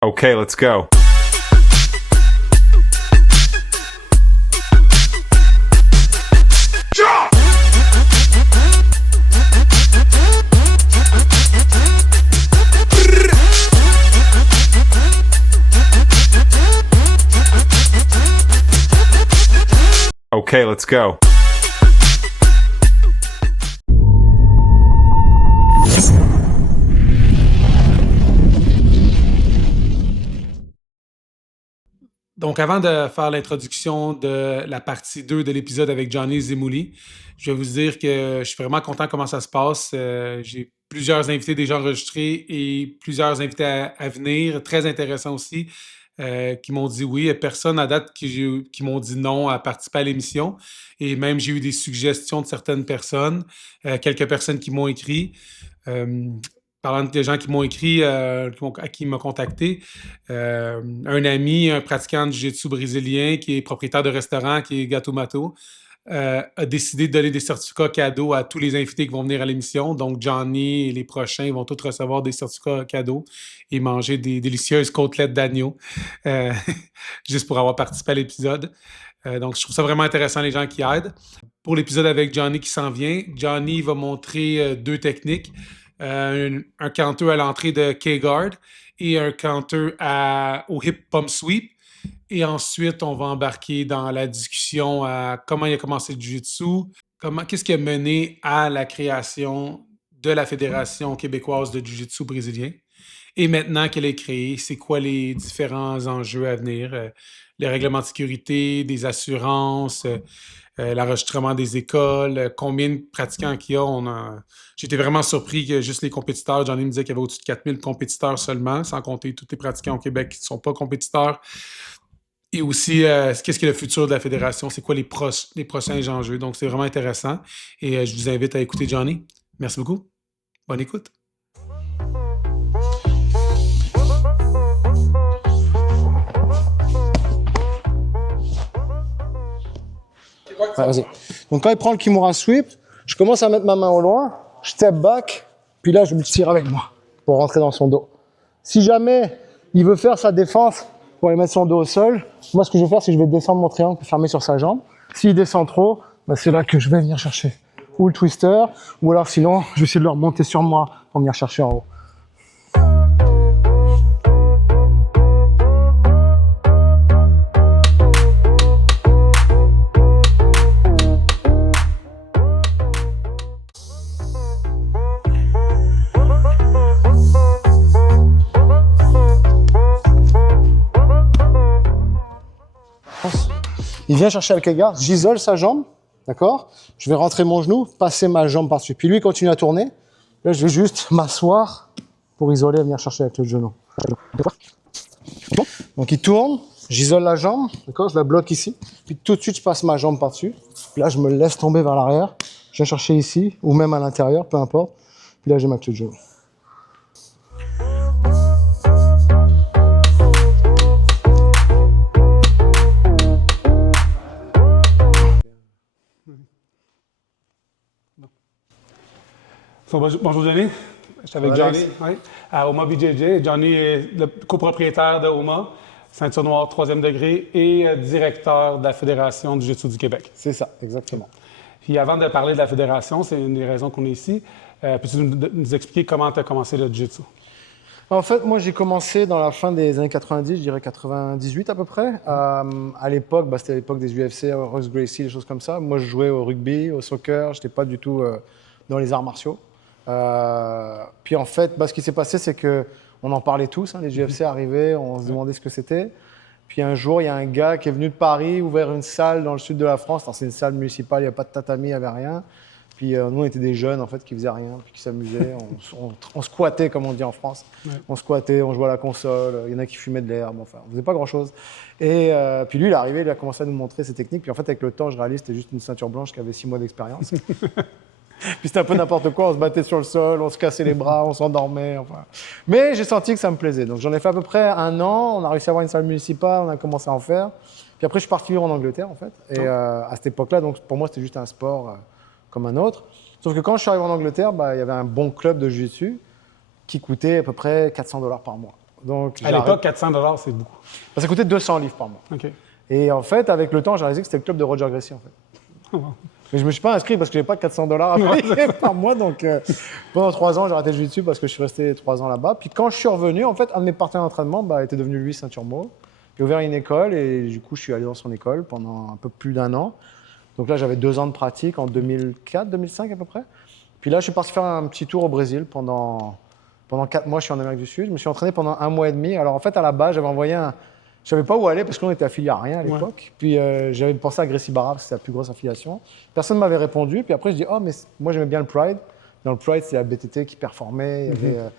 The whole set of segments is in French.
Okay, let's go. Okay, let's go. Donc, avant de faire l'introduction de la partie 2 de l'épisode avec Johnny Zemouli, je vais vous dire que je suis vraiment content comment ça se passe. J'ai plusieurs invités déjà enregistrés et plusieurs invités à venir, très intéressants aussi, qui m'ont dit oui. Personne à date qui m'ont dit non à participer à l'émission. Et même, j'ai eu des suggestions de certaines personnes, quelques personnes qui m'ont écrit. Euh, Parlant de gens qui m'ont écrit, qui m'ont contacté, un ami, un pratiquant de jiu-jitsu brésilien qui est propriétaire de restaurant, qui est Gato Mato, a décidé de donner des certificats cadeaux à tous les invités qui vont venir à l'émission. Donc, Johnny et les prochains vont tous recevoir des certificats cadeaux et manger des délicieuses côtelettes d'agneau, euh, juste pour avoir participé à l'épisode. Donc, je trouve ça vraiment intéressant, les gens qui aident. Pour l'épisode avec Johnny qui s'en vient, Johnny va montrer deux techniques. Un counter à l'entrée de K-Guard et un counter au hip pump sweep. Et ensuite, on va embarquer dans la discussion à comment il a commencé le jiu-jitsu, qu'est-ce qui a mené à la création de la Fédération québécoise de jiu-jitsu brésilien. Et maintenant qu'elle est créée, c'est quoi les différents enjeux à venir, les règlements de sécurité, des assurances, l'enregistrement des écoles, combien de pratiquants qu'il y a. J'étais vraiment surpris que juste les compétiteurs, Johnny me disait qu'il y avait au-dessus de 4000 compétiteurs seulement, sans compter tous les pratiquants au Québec qui ne sont pas compétiteurs. Et aussi, qu'est-ce qu'est le futur de la fédération? C'est quoi les prochains enjeux? Donc, c'est vraiment intéressant. Et je vous invite à écouter Johnny. Merci beaucoup. Bonne écoute. Ouais, vas-y. Donc quand il prend le Kimura sweep, je commence à mettre ma main au loin, je step back, puis là je me tire avec moi pour rentrer dans son dos. Si jamais il veut faire sa défense pour aller mettre son dos au sol, moi ce que je vais faire c'est que je vais descendre mon triangle fermé sur sa jambe. S'il descend trop, bah, c'est là que je vais venir chercher ou le twister, ou alors sinon je vais essayer de le remonter sur moi pour venir chercher en haut. Il vient chercher le K-guard, j'isole sa jambe, d'accord? Je vais rentrer mon genou, passer ma jambe par-dessus. Puis lui, il continue à tourner. Là, je vais juste m'asseoir pour isoler et venir chercher avec le genou. Donc, il tourne, j'isole la jambe, d'accord? Je la bloque ici. Puis tout de suite, je passe ma jambe par-dessus. Puis là, je me laisse tomber vers l'arrière. Je viens chercher ici, ou même à l'intérieur, peu importe. Puis là, j'ai ma clé de genou. Bonjour Johnny, je suis avec Johnny à OMA BJJ. Johnny est le copropriétaire de OMA, ceinture noire 3e degré et directeur de la Fédération du Jiu-Jitsu du Québec. C'est ça, exactement. Puis avant de parler de la Fédération, c'est une des raisons qu'on est ici, peux-tu nous expliquer comment tu as commencé le Jiu-Jitsu? En fait, moi, j'ai commencé dans la fin des années 90, je dirais 98 à peu près. À l'époque, c'était l'époque des UFC, Royce Gracie, des choses comme ça. Moi, je jouais au rugby, au soccer, je n'étais pas du tout dans les arts martiaux. Puis en fait, ce qui s'est passé, c'est qu'on en parlait tous, les UFC arrivaient, on se demandait ce que c'était. Puis un jour, il y a un gars qui est venu de Paris, ouvert une salle dans le sud de la France. C'est une salle municipale, il n'y a pas de tatami, il n'y avait rien. Puis nous, on était des jeunes en fait qui faisaient rien, puis qui s'amusaient. On squattait, comme on dit en France. Ouais. On squattait, on jouait à la console. Il y en a qui fumaient de l'herbe. Enfin, on faisait pas grand-chose. Et puis lui, il est arrivé, il a commencé à nous montrer ses techniques. Puis en fait, avec le temps, je réalise que c'était juste une ceinture blanche qui avait 6 mois d'expérience. Puis c'était un peu n'importe quoi. On se battait sur le sol, on se cassait les bras, on s'endormait. Enfin. Mais j'ai senti que ça me plaisait. Donc j'en ai fait à peu près 1 an. On a réussi à avoir une salle municipale. On a commencé à en faire. Puis après, je suis parti vivre en Angleterre en fait. Et à cette époque-là, donc pour moi, c'était juste un sport. Comme un autre. Sauf que quand je suis arrivé en Angleterre, il y avait un bon club de jiu-jitsu qui coûtait à peu près 400 $ par mois. Donc, À l'époque, 400 $, c'est beaucoup. ça coûtait 200 livres par mois. OK. Et en fait, avec le temps, j'ai réalisé que c'était le club de Roger Gracie, en fait. Mais je me suis pas inscrit parce que j'ai pas 400 $ à payer par mois. Donc, pendant 3 ans, j'ai arrêté le jiu-jitsu parce que je suis resté 3 ans là-bas. Puis quand je suis revenu, en fait, un de mes partenaires d'entraînement était devenu lui ceinture mauve. Il a ouvert une école et du coup, je suis allé dans son école pendant un peu plus d'1 an. Donc là, j'avais 2 ans de pratique en 2004, 2005 à peu près. Puis là, je suis parti faire un petit tour au Brésil pendant 4 mois. Je suis en Amérique du Sud. Je me suis entraîné pendant 1 mois et demi. Alors en fait, à la base, j'avais envoyé je savais pas où aller parce qu'on était affilié à rien à l'époque. Puis j'avais pensé à Gracie Barra parce que c'était la plus grosse affiliation. Personne ne m'avait répondu. Puis après, je dis « Oh, mais moi, j'aimais bien le Pride. » Dans le Pride, c'est la BTT qui performait. Il y avait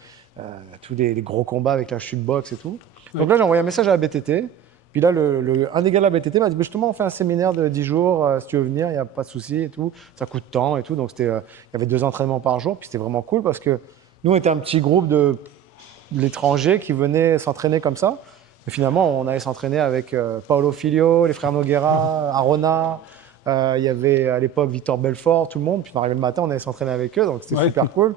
tous les gros combats avec la chute box et tout. Donc là, j'ai envoyé un message à la BTT. Puis là, un des gars de la BTT m'a dit justement, on fait un séminaire de 10 jours, si tu veux venir, il n'y a pas de souci et tout. Ça coûte tant et tout. Donc, il y avait 2 entraînements par jour. Puis c'était vraiment cool parce que nous, on était un petit groupe de l'étranger qui venaient s'entraîner comme ça. Mais finalement, on allait s'entraîner avec Paolo Filho, les frères Nogueira, Arona. Il y avait à l'époque Victor Belfort, tout le monde. Puis on arrivait le matin, on allait s'entraîner avec eux. Donc c'était super cool.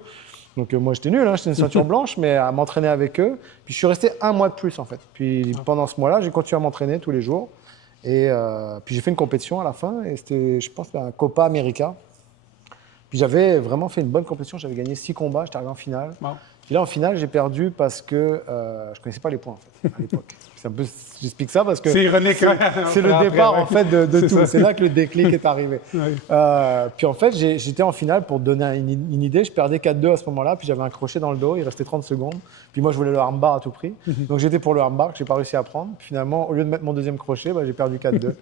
Donc moi, j'étais nul, j'étais une ceinture blanche, mais à m'entraîner avec eux. Puis je suis resté 1 mois de plus, en fait. Puis pendant ce mois-là, j'ai continué à m'entraîner tous les jours. Et puis j'ai fait une compétition à la fin. Et c'était, je pense, un Copa América. Puis j'avais vraiment fait une bonne compétition. J'avais gagné 6 combats. J'étais arrivé en finale. Wow. Puis là, en finale, j'ai perdu parce que je ne connaissais pas les points, en fait, à l'époque. J'explique ça parce que c'est ironique. C'est le départ, en fait, de tout. C'est là que le déclic est arrivé. Puis en fait, j'étais en finale pour donner une idée. Je perdais 4-2 à ce moment-là. Puis j'avais un crochet dans le dos. Il restait 30 secondes. Puis moi, je voulais le armbar à tout prix. Donc j'étais pour le armbar que je n'ai pas réussi à prendre. Puis finalement, au lieu de mettre mon deuxième crochet, j'ai perdu 4-2.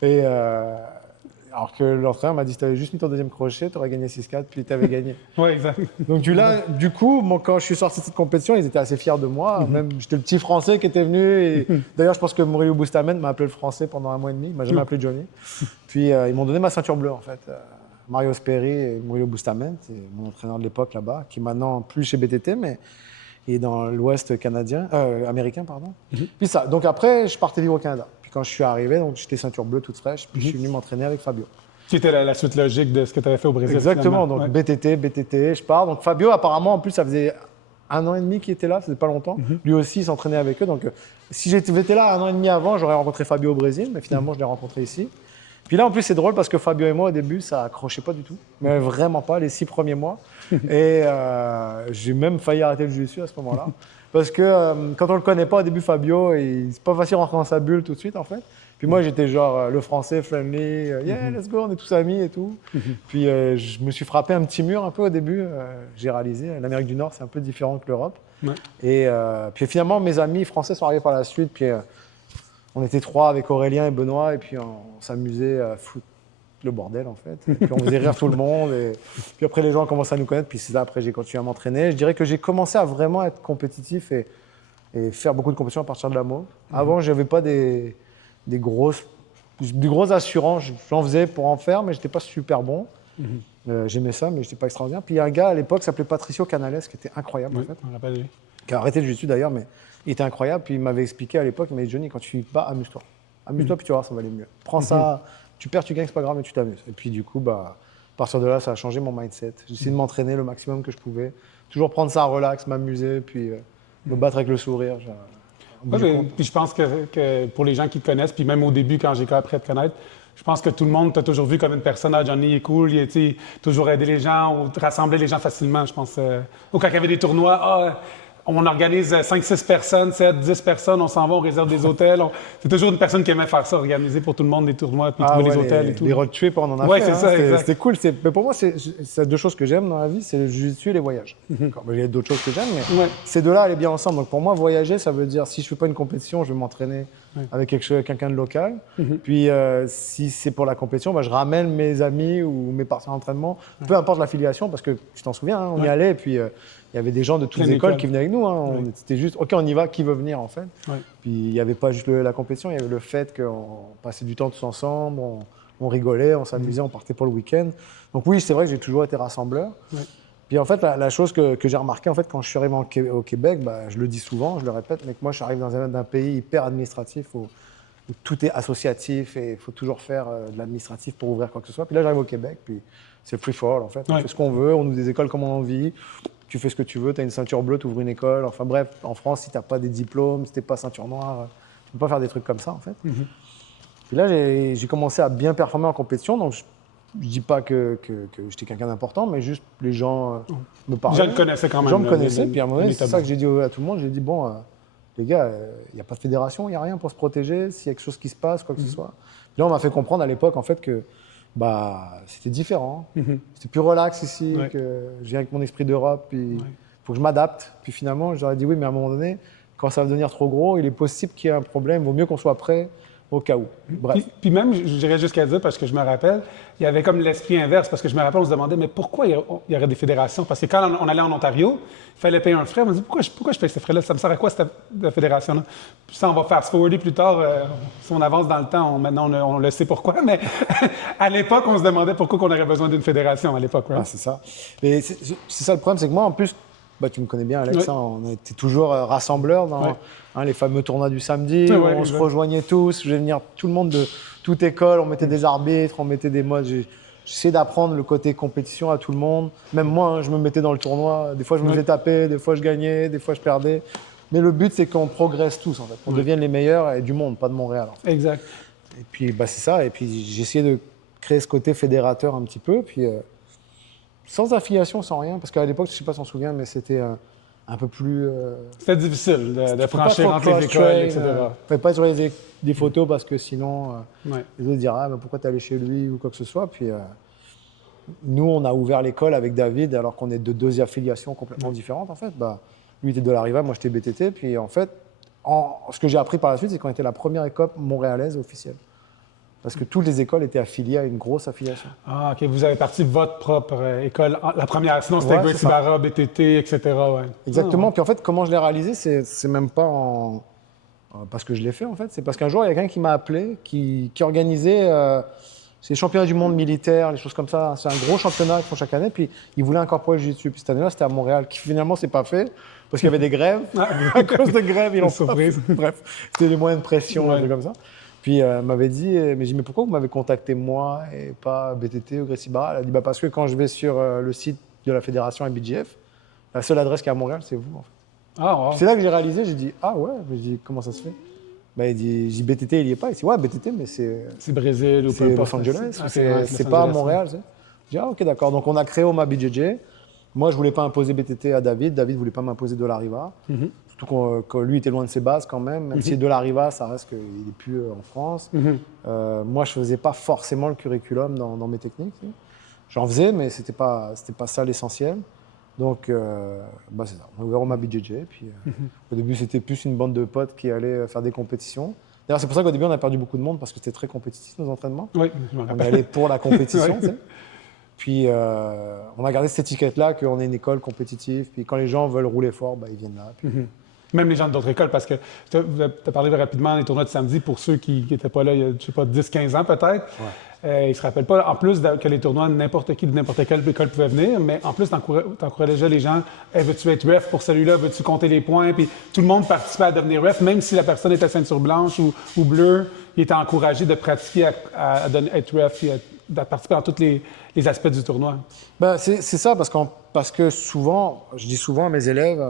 Et alors que l'entraîneur m'a dit, si tu avais juste mis ton deuxième crochet, tu aurais gagné 6-4, puis tu avais gagné. Oui, exact. Donc du coup, quand je suis sorti de cette compétition, ils étaient assez fiers de moi. Même j'étais le petit Français qui était venu. Et d'ailleurs, je pense que Murilo Bustamante m'a appelé le Français pendant 1 mois et demi. Il m'a jamais appelé Johnny. Puis ils m'ont donné ma ceinture bleue, en fait. Mario Sperry et Murilo Bustamante, c'est mon entraîneur de l'époque là-bas, qui est maintenant plus chez BTT, mais il est dans l'Ouest américain, pardon. Puis ça. Donc après, je partais vivre au Canada. Quand je suis arrivé, donc j'étais ceinture bleue toute fraîche, puis je suis venu m'entraîner avec Fabio. Qui était la suite logique de ce que tu avais fait au Brésil. Exactement, finalement. donc BTT, je pars. Donc Fabio, apparemment, en plus, ça faisait 1 an et demi qu'il était là, ça faisait pas longtemps. Lui aussi, il s'entraînait avec eux. Donc si j'étais là 1 an et demi avant, j'aurais rencontré Fabio au Brésil, mais finalement, je l'ai rencontré ici. Puis là, en plus, c'est drôle parce que Fabio et moi, au début, ça accrochait pas du tout, mais vraiment pas, les 6 premiers mois. Et j'ai même failli arrêter le jiu-jitsu à ce moment-là. Parce que quand on le connaît pas au début, Fabio, c'est pas facile de rentrer dans sa bulle tout de suite, en fait. Puis moi, j'étais genre le français friendly, yeah, let's go, on est tous amis et tout. Puis je me suis frappé un petit mur un peu au début. J'ai réalisé, l'Amérique du Nord, c'est un peu différent que l'Europe. Et puis finalement, mes amis français sont arrivés par la suite. Puis on était 3 avec Aurélien et Benoît, et puis on s'amusait à foutre le bordel, en fait. Et puis on faisait rire tout le monde. Et puis après, les gens ont commencé à nous connaître. Puis c'est là, après, j'ai continué à m'entraîner. Je dirais que j'ai commencé à vraiment être compétitif et faire beaucoup de compétitions à partir de la mauve. Avant, je n'avais pas des grosses assurances. J'en faisais pour en faire, mais je n'étais pas super bon. J'aimais ça, mais je n'étais pas extraordinaire. Puis il y a un gars à l'époque qui s'appelait Patricio Canales, qui était incroyable, en fait. On rappelle lui. Qui a arrêté le jiu-jitsu d'ailleurs, mais il était incroyable. Puis il m'avait expliqué à l'époque, il m'a dit, Johnny, quand tu bats, amuse-toi. Amuse-toi, puis tu vas voir, ça va aller mieux. Prends ça, tu perds, tu gagnes, c'est pas grave, mais tu t'amuses. Et puis du coup, à partir de là, ça a changé mon mindset. J'ai essayé de m'entraîner le maximum que je pouvais. Toujours prendre ça relax, m'amuser, puis me battre avec le sourire. Puis je pense que pour les gens qui te connaissent, puis même au début, quand j'ai appris à te connaître, je pense que tout le monde t'a toujours vu comme une personne. Ah, Johnny est cool, il a toujours aidé les gens ou rassemblé les gens facilement, je pense. Ou quand il y avait des tournois, on organise 5-6 personnes, 7-10 personnes, on s'en va, on réserve des hôtels. C'est toujours une personne qui aimait faire ça, organiser pour tout le monde des tournois, puis trouver les hôtels et tout. Les road trips, on en a fait. C'était cool. Mais pour moi, c'est 2 choses que j'aime dans la vie, c'est le jiu-jitsu et les voyages. Il y a d'autres choses que j'aime, mais ces 2-là allaient bien ensemble. Donc pour moi, voyager, ça veut dire, si je ne fais pas une compétition, je vais m'entraîner avec quelqu'un de local. Puis si c'est pour la compétition, je ramène mes amis ou mes partenaires d'entraînement, peu importe l'affiliation, parce que tu t'en souviens, on y allait, et puis il y avait des gens de toutes les écoles qui venaient avec nous. C'était juste, OK, on y va, qui veut venir en fait. Puis il n'y avait pas juste la compétition, il y avait le fait qu'on passait du temps tous ensemble, on rigolait, on s'amusait, on partait pour le week-end. Donc oui, c'est vrai que j'ai toujours été rassembleur. Puis en fait, la chose que j'ai remarqué en fait, quand je suis arrivé au Québec, je le dis souvent, je le répète, mais que moi je suis arrivé dans un pays hyper administratif où tout est associatif et il faut toujours faire de l'administratif pour ouvrir quoi que ce soit. Puis là, j'arrive au Québec, puis c'est free for all en fait. On fait ce qu'on veut, on ouvre des écoles comme on a envie. tu fais ce que tu veux, tu as une ceinture bleue, tu ouvres une école. Enfin bref, en France, si tu n'as pas des diplômes, si tu n'es pas ceinture noire, tu ne peux pas faire des trucs comme ça en fait. Puis là, j'ai commencé à bien performer en compétition, donc je ne dis pas que j'étais quelqu'un d'important, mais juste les gens me parlaient. Les gens le connaissaient quand même. Les gens me là, connaissaient, puis à un moment donné, c'est l'établi. ça que j'ai dit à tout le monde, j'ai dit, bon, les gars, il n'y a pas de fédération, il n'y a rien pour se protéger, s'il y a quelque chose qui se passe, quoi que ce soit. Puis là, on m'a fait comprendre à l'époque, en fait, que c'était différent. C'était plus relax ici, Ouais. que je viens avec mon esprit d'Europe, puis il faut que je m'adapte. Puis finalement, j'aurais dit oui, mais à un moment donné, quand ça va devenir trop gros, il est possible qu'il y ait un problème, il vaut mieux qu'on soit prêt au cas où. Bref. Puis même, je dirais jusqu'à dire, parce que je me rappelle, il y avait comme l'esprit inverse, parce que je me rappelle, on se demandait, mais pourquoi il y aurait des fédérations? Parce que quand on allait en Ontario, il fallait payer un frais. On se dit, pourquoi je paye ce frais-là? Ça me sert à quoi, cette fédération-là? Puis ça, on va fast-forwarder plus tard. Si on avance dans le temps, maintenant, on le sait pourquoi. Mais à l'époque, on se demandait pourquoi on aurait besoin d'une fédération à l'époque. Right? Ah, c'est ça. Et c'est ça le problème, c'est que moi, en plus, tu me connais bien, Alex, Ouais. hein, on était toujours rassembleurs dans les fameux tournois du samedi, Ouais, où ouais, on se exact. rejoignait tous. Je vais venir tout le monde de toute école, on mettait des arbitres, on mettait des modes. J'essayais d'apprendre le côté compétition à tout le monde. Même moi, hein, je me mettais dans le tournoi. Des fois, je me faisais taper, des fois, je gagnais, des fois, je perdais. Mais le but, c'est qu'on progresse tous, en fait. On devienne les meilleurs et du monde, pas de Montréal. En fait. Exact. Et puis, c'est ça. Et puis, j'ai essayé de créer ce côté fédérateur un petit peu. Puis, sans affiliation, sans rien. Parce qu'à l'époque, je ne sais pas si on se souvient, mais c'était un peu plus. C'était difficile de Faut pas franchir trop entre les écoles, cross-train, etc. Fallait pas sur des photos parce que sinon, Ouais. les autres diraient pourquoi tu es allé chez lui ou quoi que ce soit. Puis, nous, on a ouvert l'école avec David alors qu'on est de deux affiliations complètement différentes. En fait, lui était de la Riva, moi j'étais BTT. Puis en fait, ce que j'ai appris par la suite, c'est qu'on était la première école montréalaise officielle. Parce que toutes les écoles étaient affiliées à une grosse affiliation. Ah, OK. Vous avez parti votre propre école. La première, sinon c'était Ouais, Gracie c'est ça. Barra, BTT, etc. Ouais. Exactement. Puis en fait, comment je l'ai réalisé, c'est même pas parce que je l'ai fait en fait. C'est parce qu'un jour, il y a quelqu'un qui m'a appelé, qui organisait c'est les championnats du monde militaire, les choses comme ça. C'est un gros championnat qu'ils font chaque année. Puis il voulait incorporer le jiu-jitsu. Puis cette année-là, c'était à Montréal, qui finalement s'est pas fait parce qu'il y avait des grèves. À cause de grèves, ils l'ont pas Surprise. fait. Bref, c'était des moyens de pression, un truc comme ça. Puis il m'avait dit, mais j'ai dit, mais pourquoi vous m'avez contacté moi et pas BTT ou Gracie Barra? Elle a dit, parce que quand je vais sur le site de la fédération IBJF, la seule adresse qu'il y a à Montréal, c'est vous en fait. Ah, wow. C'est là que j'ai réalisé, j'ai dit, ah ouais, mais j'ai dit, comment ça se fait? Il dit, BTT, il y est pas. Il dit, ouais, BTT, mais c'est Brésil ou peu importe. Los Angeles, Ah, c'est Los pas à Angeles, Montréal. J'ai dit, ah ok, d'accord. Donc on a créé OMA BJJ. Moi, je voulais pas imposer BTT à David. David voulait pas m'imposer De La Riva. Surtout que lui était loin de ses bases quand même. Même si De La Riva, ça reste qu'il n'est plus en France. Moi, je faisais pas forcément le curriculum dans mes techniques. J'en faisais, mais c'était pas ça l'essentiel. Donc, c'est ça. On a ouvert OMA BJJ. Puis, au début, c'était plus une bande de potes qui allaient faire des compétitions. D'ailleurs, c'est pour ça qu'au début, on a perdu beaucoup de monde parce que c'était très compétitif, nos entraînements. Oui, je me On rappelle. allait pour la compétition, Ouais. tu sais. Puis, on a gardé cette étiquette-là qu'on est une école compétitive. Puis, quand les gens veulent rouler fort, ils viennent là. Puis, Même les gens d'autres écoles, parce que tu as parlé rapidement des tournois de samedi pour ceux qui n'étaient pas là il y a, je sais pas, 10-15 ans peut-être. Ils ne se rappellent pas, en plus que les tournois, n'importe qui de n'importe quelle école pouvait venir, mais en plus, tu encourageais les gens, hey, veux-tu être ref pour celui-là, veux-tu compter les points? Puis tout le monde participait à devenir ref, même si la personne était ceinture blanche ou bleue, il était encouragé de pratiquer à être ref et de participer dans tous les aspects du tournoi. c'est ça, parce que souvent, je dis souvent à mes élèves,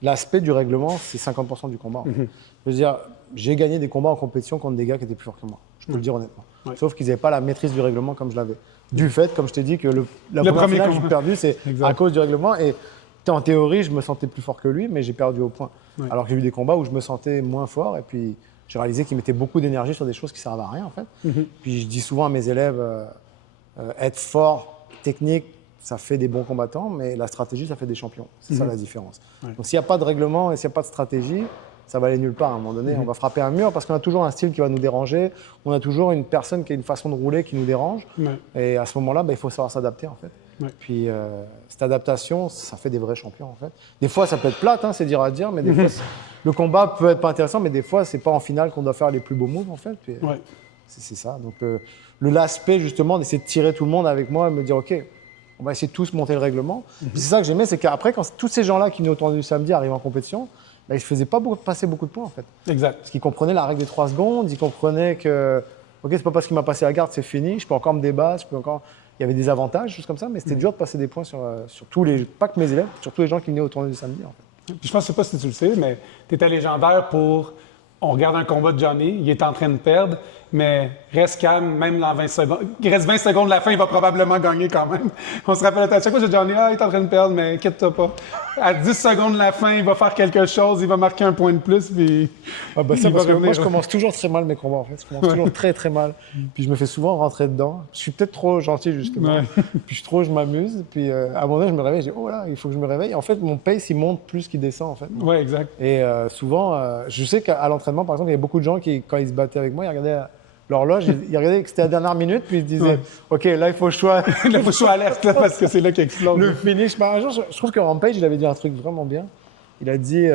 l'aspect du règlement, c'est 50% du combat. Je veux dire, j'ai gagné des combats en compétition contre des gars qui étaient plus forts que moi. Je peux le dire honnêtement. Ouais. Sauf qu'ils n'avaient pas la maîtrise du règlement comme je l'avais. Du fait, comme je t'ai dit, que la première premier finale que combat. j'ai perdu, c'est Exact. à cause du règlement. Et en théorie, je me sentais plus fort que lui, mais j'ai perdu au point. Ouais. Alors que j'ai eu des combats où je me sentais moins fort. Et puis, j'ai réalisé qu'ils mettaient beaucoup d'énergie sur des choses qui ne servent à rien, en fait. Puis, je dis souvent à mes élèves, être fort, technique, ça fait des bons combattants, mais la stratégie, ça fait des champions. C'est ça la différence. Ouais. Donc, s'il n'y a pas de règlement et s'il n'y a pas de stratégie, ça va aller nulle part à un moment donné. On va frapper un mur parce qu'on a toujours un style qui va nous déranger. On a toujours une personne qui a une façon de rouler qui nous dérange. Ouais. Et à ce moment-là, il faut savoir s'adapter, en fait. Ouais. Puis, cette adaptation, ça fait des vrais champions, en fait. Des fois, ça peut être plate, c'est dur à dire, mais des fois, le combat peut être pas intéressant, mais des fois, c'est pas en finale qu'on doit faire les plus beaux moves, en fait. Puis, Ouais. c'est ça. Donc, l'aspect, justement, d'essayer de tirer tout le monde avec moi et me dire, OK, on va essayer de tous monter le règlement. Puis c'est ça que j'aimais, c'est qu'après, quand tous ces gens-là qui nous ont entendu samedi arrivent en compétition, ils ne faisaient pas passer beaucoup de points, en fait. Exact. Parce qu'ils comprenaient la règle des 3 secondes, ils comprenaient que, OK, c'est pas parce qu'il m'a passé la garde, c'est fini, je peux encore me débattre, je peux encore... il y avait des avantages, choses comme ça, mais c'était dur de passer des points sur tous les, pas que mes élèves, sur tous les gens qui venaient au tournoi du samedi. En fait. Puis je pense, je sais pas si tu le sais, mais tu étais légendaire pour. On regarde un combat de Johnny, il est en train de perdre, mais reste calme, même dans 20 secondes. Il reste 20 secondes de la fin, il va probablement gagner quand même. On se rappelle à chaque fois que Johnny, il est en train de perdre, mais inquiète-toi pas. À 10 secondes de la fin, il va faire quelque chose, il va marquer un point de plus, puis. Ça, il parce va que moi, revenir. je commence toujours très mal mes combats, en fait. Je commence toujours très, très mal. Puis je me fais souvent rentrer dedans. Je suis peut-être trop gentil, justement. Ouais. Puis je m'amuse. Puis à un moment donné, je me réveille, je dis, oh là, il faut que je me réveille. En fait, mon pace, il monte plus qu'il descend, en fait. Ouais, exact. Et souvent, je sais qu'à l'entraînement, par exemple, il y a beaucoup de gens qui, quand ils se battaient avec moi, ils regardaient l'horloge, ils regardaient que c'était la dernière minute, puis ils se disaient, OK, là, il faut que je sois Là, faut que je sois alerte, là, parce que c'est là qu'il explose. le finish. Mais un jour, je trouve que Rampage, il avait dit un truc vraiment bien. Il a dit,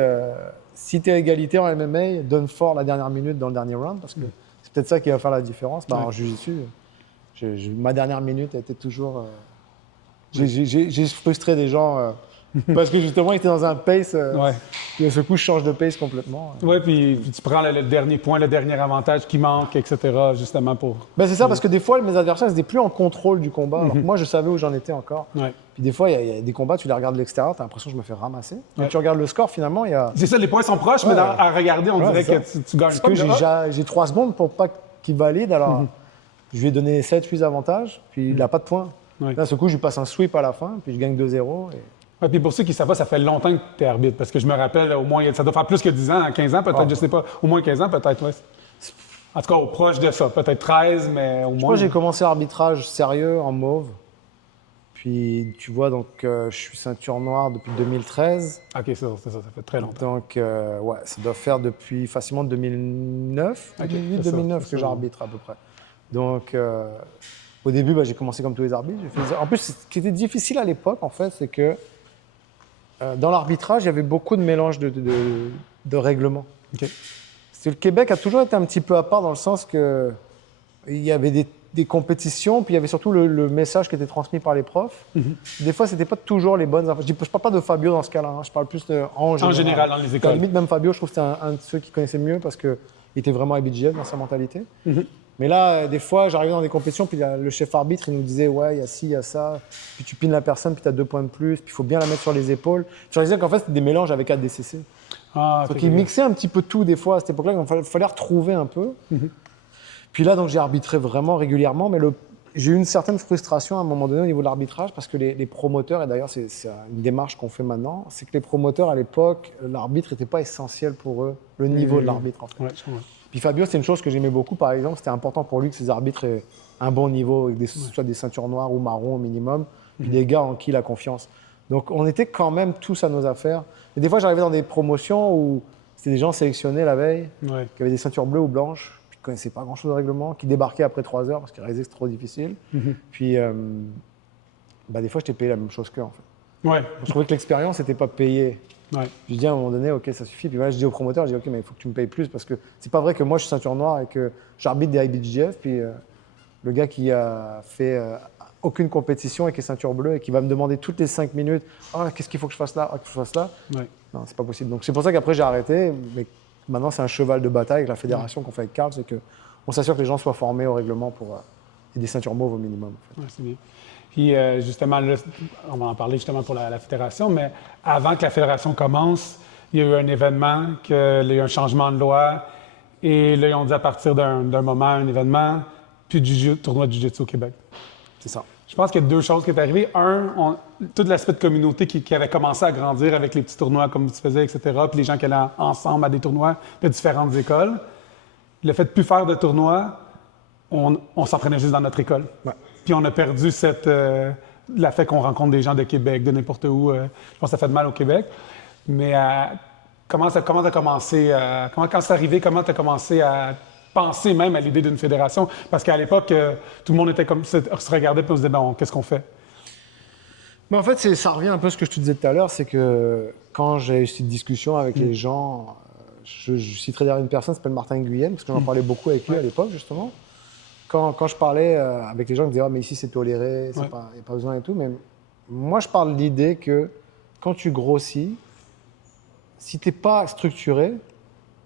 si tu es à égalité en MMA, donne fort la dernière minute dans le dernier round, parce que c'est peut-être ça qui va faire la différence. En jiu-jitsu, ma dernière minute a été toujours... J'ai frustré des gens parce que justement, ils étaient dans un pace. Puis à ce coup, je change de pace complètement. Oui, puis tu prends le dernier point, le dernier avantage qui manque, etc., justement pour... C'est ça, parce que des fois, mes adversaires n'étaient plus en contrôle du combat. Alors que moi, je savais où j'en étais encore. Ouais. Puis des fois, il y a des combats, tu les regardes de l'extérieur, tu as l'impression que je me fais ramasser. Mais tu regardes le score, finalement, il y a... C'est ça, les points sont proches, mais à regarder, on dirait que tu gagnes Parce pas. que j'ai 3 secondes pour pas qu'il valide, alors je lui ai donné 7-8 avantages, puis il n'a pas de points. Ouais. Là, ce coup, je lui passe un sweep à la fin, puis je gagne 2-0. Ouais, puis pour ceux qui savent pas, ça fait longtemps que tu es arbitre, parce que je me rappelle, au moins, ça doit faire plus que 10 ans, 15 ans peut-être, je sais pas, au moins 15 ans peut-être, ouais. En tout cas, proche de ça, peut-être 13, mais au moins... Je crois que j'ai commencé l'arbitrage sérieux en mauve. Puis, tu vois, donc, je suis ceinture noire depuis 2013. OK, c'est ça fait très longtemps. Donc, ouais, ça doit faire depuis facilement 2009, Ok, 2008, c'est ça, 2009 c'est que ça. j'arbitre à peu près. Donc, au début, j'ai commencé comme tous les arbitres. En plus, ce qui était difficile à l'époque, en fait, c'est que dans l'arbitrage, il y avait beaucoup de mélange de règlements. OK. Le Québec a toujours été un petit peu à part dans le sens que il y avait des compétitions, puis il y avait surtout le message qui était transmis par les profs. Des fois, c'était pas toujours les bonnes infos. Je parle pas de Fabio dans ce cas-là, je parle plus en général, dans les À la écoles. limite, même Fabio, je trouve que c'était un de ceux qui connaissait mieux parce qu'il était vraiment IBJJF dans sa mentalité. Mais là, des fois, j'arrivais dans des compétitions, puis le chef arbitre, il nous disait, ouais, il y a ci, il y a ça, puis tu pines la personne, puis tu as 2 points de plus, puis il faut bien la mettre sur les épaules. Je réalisais qu'en fait, c'était des mélanges avec ADCC. Ah, Donc, ok, il ok. mixait un petit peu tout, des fois, à cette époque-là, il fallait retrouver un peu. Puis là, donc, j'ai arbitré vraiment régulièrement, mais j'ai eu une certaine frustration à un moment donné au niveau de l'arbitrage, parce que les promoteurs, et d'ailleurs, c'est une démarche qu'on fait maintenant, c'est que les promoteurs, à l'époque, l'arbitre n'était pas essentiel pour eux, le niveau de l'arbitre, en fait. Ouais, je comprends. Puis Fabio, c'est une chose que j'aimais beaucoup, par exemple, c'était important pour lui que ses arbitres aient un bon niveau, avec soit des ceintures noires ou marron au minimum, puis des gars en qui il a confiance. Donc on était quand même tous à nos affaires. Et des fois, j'arrivais dans des promotions où c'était des gens sélectionnés la veille, Ouais. qui avaient des ceintures bleues ou blanches, puis qui ne connaissaient pas grand-chose au règlement, qui débarquaient après 3 heures parce qu'ils réalisaient que c'était trop difficile. Puis des fois, j'étais payé la même chose qu'eux, en fait. Ouais. Je trouvais que l'expérience n'était pas payée. Ouais. Je dis à un moment donné, ok, ça suffit. Puis voilà, je dis au promoteur, je dis, ok, mais il faut que tu me payes plus parce que c'est pas vrai que moi je suis ceinture noire et que j'arbitre des IBJJF. Puis le gars qui a fait aucune compétition et qui est ceinture bleue et qui va me demander toutes les 5 minutes, ah, qu'est-ce qu'il faut que je fasse là, qu'est-ce qu'il faut que je fasse là. Ouais. Non, c'est pas possible. Donc c'est pour ça qu'après j'ai arrêté. Mais maintenant c'est un cheval de bataille avec la fédération qu'on fait avec Carl, c'est qu'on s'assure que les gens soient formés au règlement pour et des ceintures mauves au minimum. En fait. Ouais, c'est bien. Puis justement, là, on va en parler justement pour la fédération, mais avant que la fédération commence, il y a eu un événement, il y a eu un changement de loi, et là, ils ont dit à partir d'un moment, un événement, puis du tournoi de Jiu-Jitsu au Québec. C'est ça. Je pense qu'il y a 2 choses qui sont arrivées. Un, tout l'aspect de communauté qui avait commencé à grandir avec les petits tournois comme tu faisais, etc., puis les gens qui allaient ensemble à des tournois de différentes écoles. Le fait de ne plus faire de tournois, on s'entraînait juste dans notre école. Ouais. Puis on a perdu la fait qu'on rencontre des gens de Québec, de n'importe où. Je pense que ça fait de mal au Québec. Mais comment ça a commencé? Quand c'est arrivé, comment tu as commencé à penser même à l'idée d'une fédération? Parce qu'à l'époque, tout le monde était comme se regardait et on se disait, bon, qu'est-ce qu'on fait? Mais en fait, ça revient un peu à ce que je te disais tout à l'heure, c'est que quand j'ai eu cette discussion avec les gens, je citerai d'ailleurs une personne qui s'appelle Martin Guyenne, parce que j'en parlais beaucoup avec lui à l'époque, justement. Quand je parlais avec les gens, ils me disaient « Ah, mais ici, c'est toléré, il n'y a pas besoin et tout ». Mais moi, je parle de l'idée que quand tu grossis, si tu n'es pas structuré,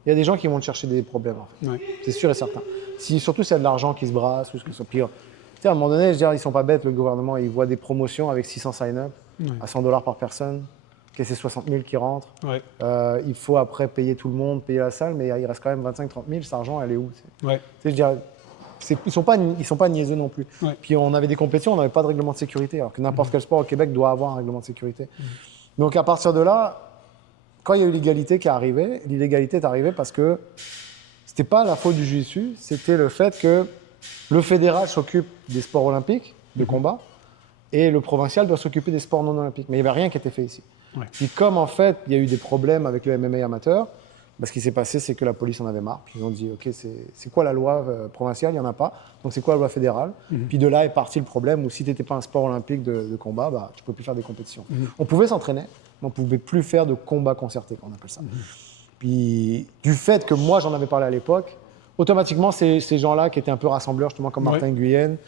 il y a des gens qui vont te chercher des problèmes, en fait. Ouais. C'est sûr et certain. Surtout s'il y a de l'argent qui se brasse, ou ce que ce soit pire. sais, à un moment donné, je veux dire, ils sont pas bêtes, le gouvernement. Ils voient des promotions avec 600 sign-up à $100 par personne, que c'est 60 000 qui rentrent. Ouais. Il faut après payer tout le monde, payer la salle, mais il reste quand même 25-30 000. Cet argent, elle est où? Ouais. Tu sais, je veux dire, ils sont pas niaiseux non plus. Ouais. Puis on avait des compétitions, on n'avait pas de règlement de sécurité, alors que n'importe quel sport au Québec doit avoir un règlement de sécurité. Donc à partir de là, quand il y a eu l'illégalité qui est arrivée, l'illégalité est arrivée parce que c'était pas la faute du JSU, c'était le fait que le fédéral s'occupe des sports olympiques, de combat, et le provincial doit s'occuper des sports non olympiques. Mais il n'y avait rien qui était fait ici. Ouais. Puis comme en fait, il y a eu des problèmes avec le MMA amateur, ce qui s'est passé, c'est que la police en avait marre. Puis ils ont dit, OK, c'est quoi la loi provinciale? Il n'y en a pas. Donc c'est quoi la loi fédérale? Puis de là est parti le problème où si tu n'étais pas un sport olympique de combat, tu ne peux plus faire des compétitions. On pouvait s'entraîner, mais on ne pouvait plus faire de combat concerté, on appelle ça. Puis du fait que moi, j'en avais parlé à l'époque, automatiquement, ces gens-là qui étaient un peu rassembleurs, justement comme Martin Nguyen,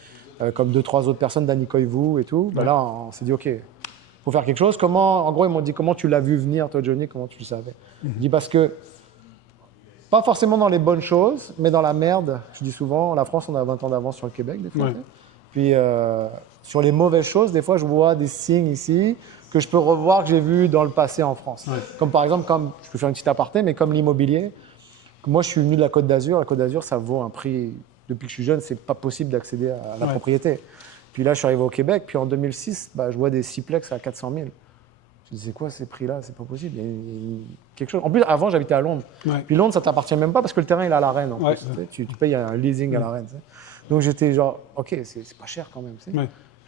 comme 2-3 autres personnes, Danny Koivu et tout, là, on s'est dit, OK, il faut faire quelque chose. En gros, ils m'ont dit, comment tu l'as vu venir, toi, Johnny? Comment tu le savais? Je dis, parce que pas forcément dans les bonnes choses, mais dans la merde. Je dis souvent, la France, on a 20 ans d'avance sur le Québec, des fois. Puis sur les mauvaises choses, des fois, je vois des signes ici que je peux revoir, que j'ai vu dans le passé en France. Comme par exemple, je peux faire une petite aparté, mais comme l'immobilier. Moi, je suis venu de la Côte d'Azur. La Côte d'Azur, ça vaut un prix. Depuis que je suis jeune, c'est pas possible d'accéder à la propriété. Puis là, je suis arrivé au Québec. Puis en 2006, je vois des sixplex à 400 000. Je dis, c'est quoi ces prix-là? C'est pas possible. Il y a quelque chose. En plus, avant, j'habitais à Londres. Puis Londres, ça t'appartient même pas parce que le terrain, il est à la Reine. En plus, tu payes un leasing à la Reine. Donc j'étais genre, OK, c'est pas cher quand même. Puis là,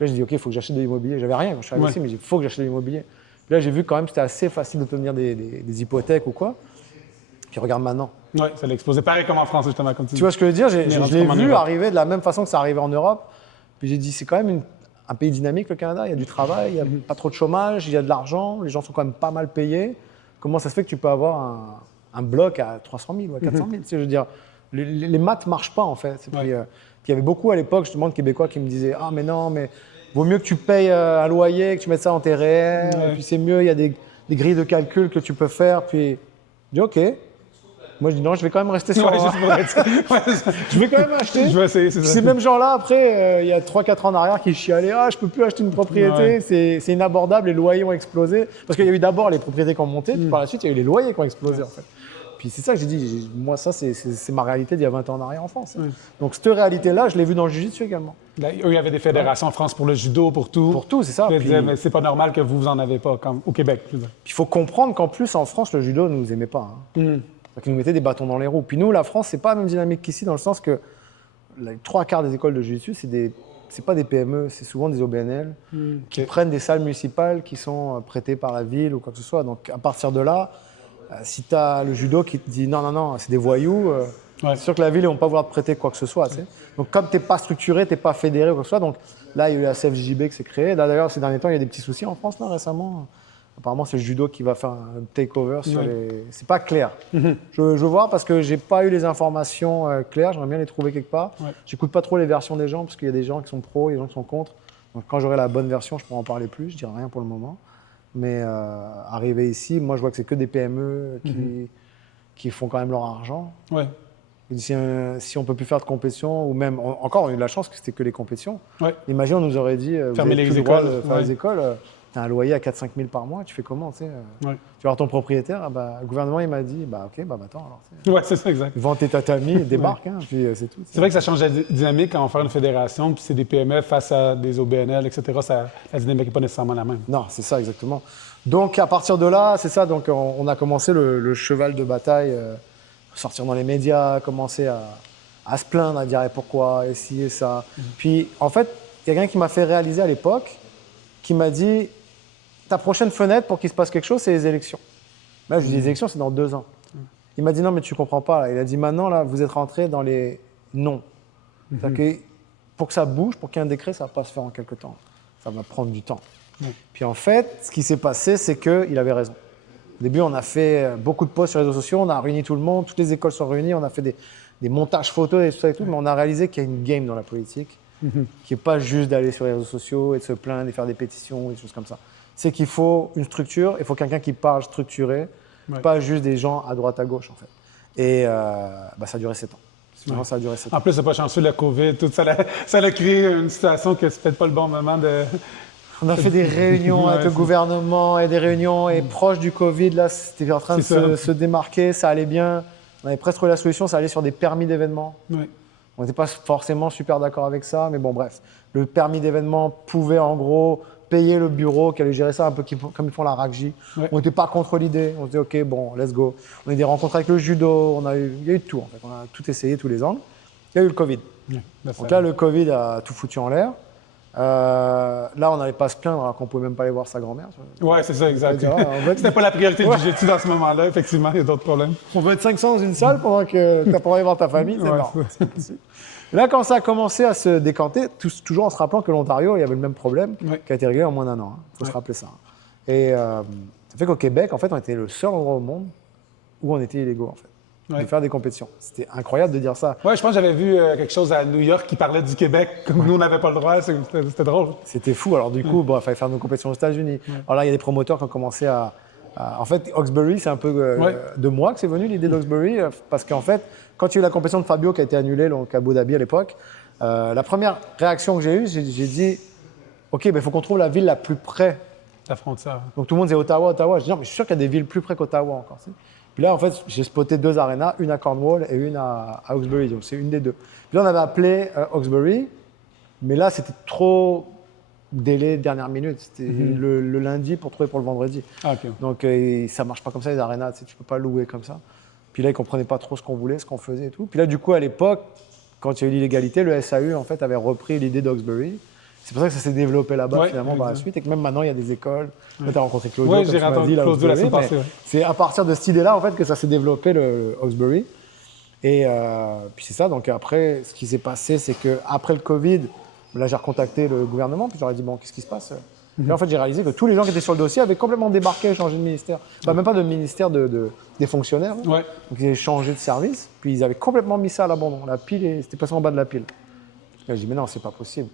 j'ai dit, OK, il faut que j'achète de l'immobilier. J'avais rien quand je suis arrivé ici, mais il faut que j'achète de l'immobilier. Puis là, j'ai vu quand même que c'était assez facile d'obtenir des hypothèques ou quoi. Puis regarde maintenant. Ouais, ça l'a explosé. Pareil comme en France, justement. Comme tu vois ce que je veux dire? Je l'ai vu Europe. arriver de la même façon que ça arrivait en Europe. Puis j'ai dit, c'est quand même un pays dynamique, le Canada. Il y a du travail, il n'y a pas trop de chômage, il y a de l'argent, les gens sont quand même pas mal payés. Comment ça se fait que tu peux avoir un bloc à 300 000 ou à 400 000? Tu sais, je veux dire, les maths ne marchent pas, en fait. Puis il y avait beaucoup à l'époque, justement, de Québécois qui me disaient « Ah, mais non, mais vaut mieux que tu payes un loyer, que tu mettes ça en TRR, puis c'est mieux, il y a des grilles de calcul que tu peux faire. » Puis je dis « OK. » Moi, je dis non, je vais quand même rester sur je vais quand même acheter. Je vais essayer, c'est ça. Ces mêmes gens-là, après, il y a 3-4 ans en arrière, qui chialaient « Ah, je peux plus acheter une propriété, c'est inabordable, les loyers ont explosé. » Parce qu'il y a eu d'abord les propriétés qui ont monté, puis par la suite, il y a eu les loyers qui ont explosé, en fait. Puis c'est ça que j'ai dit. Moi, ça, c'est ma réalité d'il y a 20 ans en arrière en France. Donc, cette réalité-là, je l'ai vue dans le jiu-jitsu également. Là, il y avait des fédérations en France pour le judo, pour tout. Pour tout, c'est ça. Puis, mais c'est pas normal que vous en avez pas, comme au Québec. Puis il faut comprendre qu'en plus, en France, le judo ne nous aimait pas. Donc, ils nous mettaient des bâtons dans les roues. Puis nous, la France, c'est pas la même dynamique qu'ici, dans le sens que les 3/4 des écoles de jiu-jitsu, c'est pas des PME, c'est souvent des OBNL qui prennent des salles municipales qui sont prêtées par la ville ou quoi que ce soit. Donc à partir de là, si tu as le judo qui te dit non, c'est des voyous, c'est sûr que la ville ne va pas vouloir te prêter quoi que ce soit. Tu sais. Donc comme tu n'es pas structuré, tu n'es pas fédéré ou quoi que ce soit, donc là, il y a eu la CFJB qui s'est créée. Là, d'ailleurs, ces derniers temps, il y a des petits soucis en France là, récemment. Apparemment, c'est le judo qui va faire un takeover sur les... C'est pas clair. Je veux voir parce que j'ai pas eu les informations claires. J'aimerais bien les trouver quelque part. J'écoute pas trop les versions des gens parce qu'il y a des gens qui sont pro, il y a des gens qui sont contre. Donc quand j'aurai la bonne version, je pourrai en parler plus. Je dirai rien pour le moment. Mais arrivé ici, moi, je vois que c'est que des PME qui font quand même leur argent. Si on peut plus faire de compétition, ou même... Encore, on a eu de la chance que c'était que les compétitions. Imagine, on nous aurait dit, vous fermer avez les plus le droit écoles. de faire les écoles. Tu as un loyer à 4-5 000 par mois, tu fais comment tu sais, Tu vas voir ton propriétaire, le gouvernement il m'a dit OK, va-t'en alors. Ouais, c'est ça, exact. Vends tes tatamis, débarque, puis c'est tout. C'est vrai que ça change la dynamique quand on fait une fédération, puis c'est des PME face à des OBNL, etc. La dynamique n'est pas nécessairement la même. Non, c'est ça, exactement. Donc à partir de là, c'est ça, donc on a commencé le cheval de bataille, sortir dans les médias, commencer à se plaindre, à dire pourquoi, et ci et ça. Puis en fait, il y a quelqu'un qui m'a fait réaliser à l'époque, qui m'a dit ta prochaine fenêtre pour qu'il se passe quelque chose, c'est les élections. Là, je lui dis les élections, c'est dans 2 ans. Il m'a dit non, mais tu comprends pas. Là. Il a dit maintenant, là, vous êtes rentré dans les non. C'est-à-dire que pour que ça bouge, pour qu'il y ait un décret, ça va pas se faire en quelque temps. Ça va prendre du temps. Puis en fait, ce qui s'est passé, c'est qu'il avait raison. Au début, on a fait beaucoup de posts sur les réseaux sociaux, on a réuni tout le monde, toutes les écoles sont réunies, on a fait des montages photos et tout ça et tout, mais on a réalisé qu'il y a une game dans la politique, qui n'est pas juste d'aller sur les réseaux sociaux et de se plaindre et faire des pétitions et des choses comme ça. C'est qu'il faut une structure, il faut quelqu'un qui parle structuré, pas juste des gens à droite à gauche en fait. Et ça a duré 7 ans. Finalement, ça a duré 7 En ans. plus, c'est pas chanceux, le COVID, tout ça, ça a créé une situation que c'est peut-être pas le bon moment de... On a fait des réunions Ouais, avec le c'est- gouvernement et des réunions et proche du Covid, là, c'était en train de C'est ça. se démarquer, ça allait bien. On avait presque trouvé la solution, ça allait sur des permis d'événements. Ouais. On n'était pas forcément super d'accord avec ça, mais bon, bref. Le permis d'événement pouvait en gros payer le bureau qui allait gérer ça un peu comme ils font la RACJ. Ouais. On n'était pas contre l'idée. On se dit, OK, bon, let's go. On a eu des rencontres avec le judo, il y a eu de tout en fait. On a tout essayé, tous les angles. Il y a eu le Covid. Ouais. Donc là, le Covid a tout foutu en l'air. Là, on n'allait pas se plaindre alors qu'on ne pouvait même pas aller voir sa grand-mère. Ouais, c'est ça, exact. Ouais, en fait- C'était pas la priorité du Ouais. jiu-jitsu dans ce moment-là, effectivement, il y a d'autres problèmes. On veut être 500 dans une salle pendant que tu n'as pas envie de voir ta famille, c'est Ouais, mort. Là, quand ça a commencé à se décanter, toujours en se rappelant que l'Ontario, il y avait le même problème Ouais. qui a été réglé en moins d'1 an. Il faut se rappeler ça. Et ça fait qu'au Québec, en fait, on était le seul endroit au monde où on était illégaux, en fait, Ouais. de faire des compétitions. C'était incroyable de dire ça. Ouais, je pense que j'avais vu quelque chose à New York qui parlait du Québec, comme nous, on n'avait pas le droit, c'était drôle. C'était fou. Alors du coup, il fallait faire nos compétitions aux États-Unis. Alors là, il y a des promoteurs qui ont commencé à... En fait, Hawkesbury, c'est un peu Ouais. de moi que c'est venu l'idée d'Hawkesbury, parce qu'en fait, quand il y a eu la compétition de Fabio qui a été annulée donc à Abu Dhabi à l'époque, la première réaction que j'ai eue, j'ai dit, OK, il faut qu'on trouve la ville la plus près. La frontière. Donc tout le monde disait Ottawa, Ottawa. Je dis non, mais je suis sûr qu'il y a des villes plus près qu'Ottawa encore. Tu sais. Puis là, en fait, j'ai spoté 2 arénas, une à Cornwall et une à Hawkesbury. Donc c'est une des deux. Puis là, on avait appelé Hawkesbury, mais là, c'était trop délai dernière minute. C'était le lundi pour trouver pour le vendredi. Ah, OK. Donc ça marche pas comme ça les arénas. Tu sais, tu peux pas louer comme ça. Puis là, ils comprenaient pas trop ce qu'on voulait, ce qu'on faisait et tout. Puis là, du coup, à l'époque, quand il y a eu l'illégalité, le SAU en fait avait repris l'idée d'Hawkesbury. C'est pour ça que ça s'est développé là-bas Ouais, finalement par la exact. suite et que même maintenant il y a des écoles. Tu as rencontré Claudio, Ouais, comme j'ai tu m'as rencontré dit, là, Claudio la semaine Hawkesbury, passée, mais ouais. c'est à partir de cette idée-là en fait que ça s'est développé le Hawkesbury. Et puis c'est ça. Donc après, ce qui s'est passé, c'est que après le Covid, là j'ai recontacté le gouvernement puis j'aurais dit bon, qu'est-ce qui se passe? Et là, en fait, j'ai réalisé que tous les gens qui étaient sur le dossier avaient complètement débarqué, changé de ministère. Enfin, même pas de ministère des fonctionnaires. Ouais. Donc ils avaient changé de service, puis ils avaient complètement mis ça à l'abandon. La pile, c'était passé en bas de la pile. Là, j'ai dit, mais non, c'est pas possible.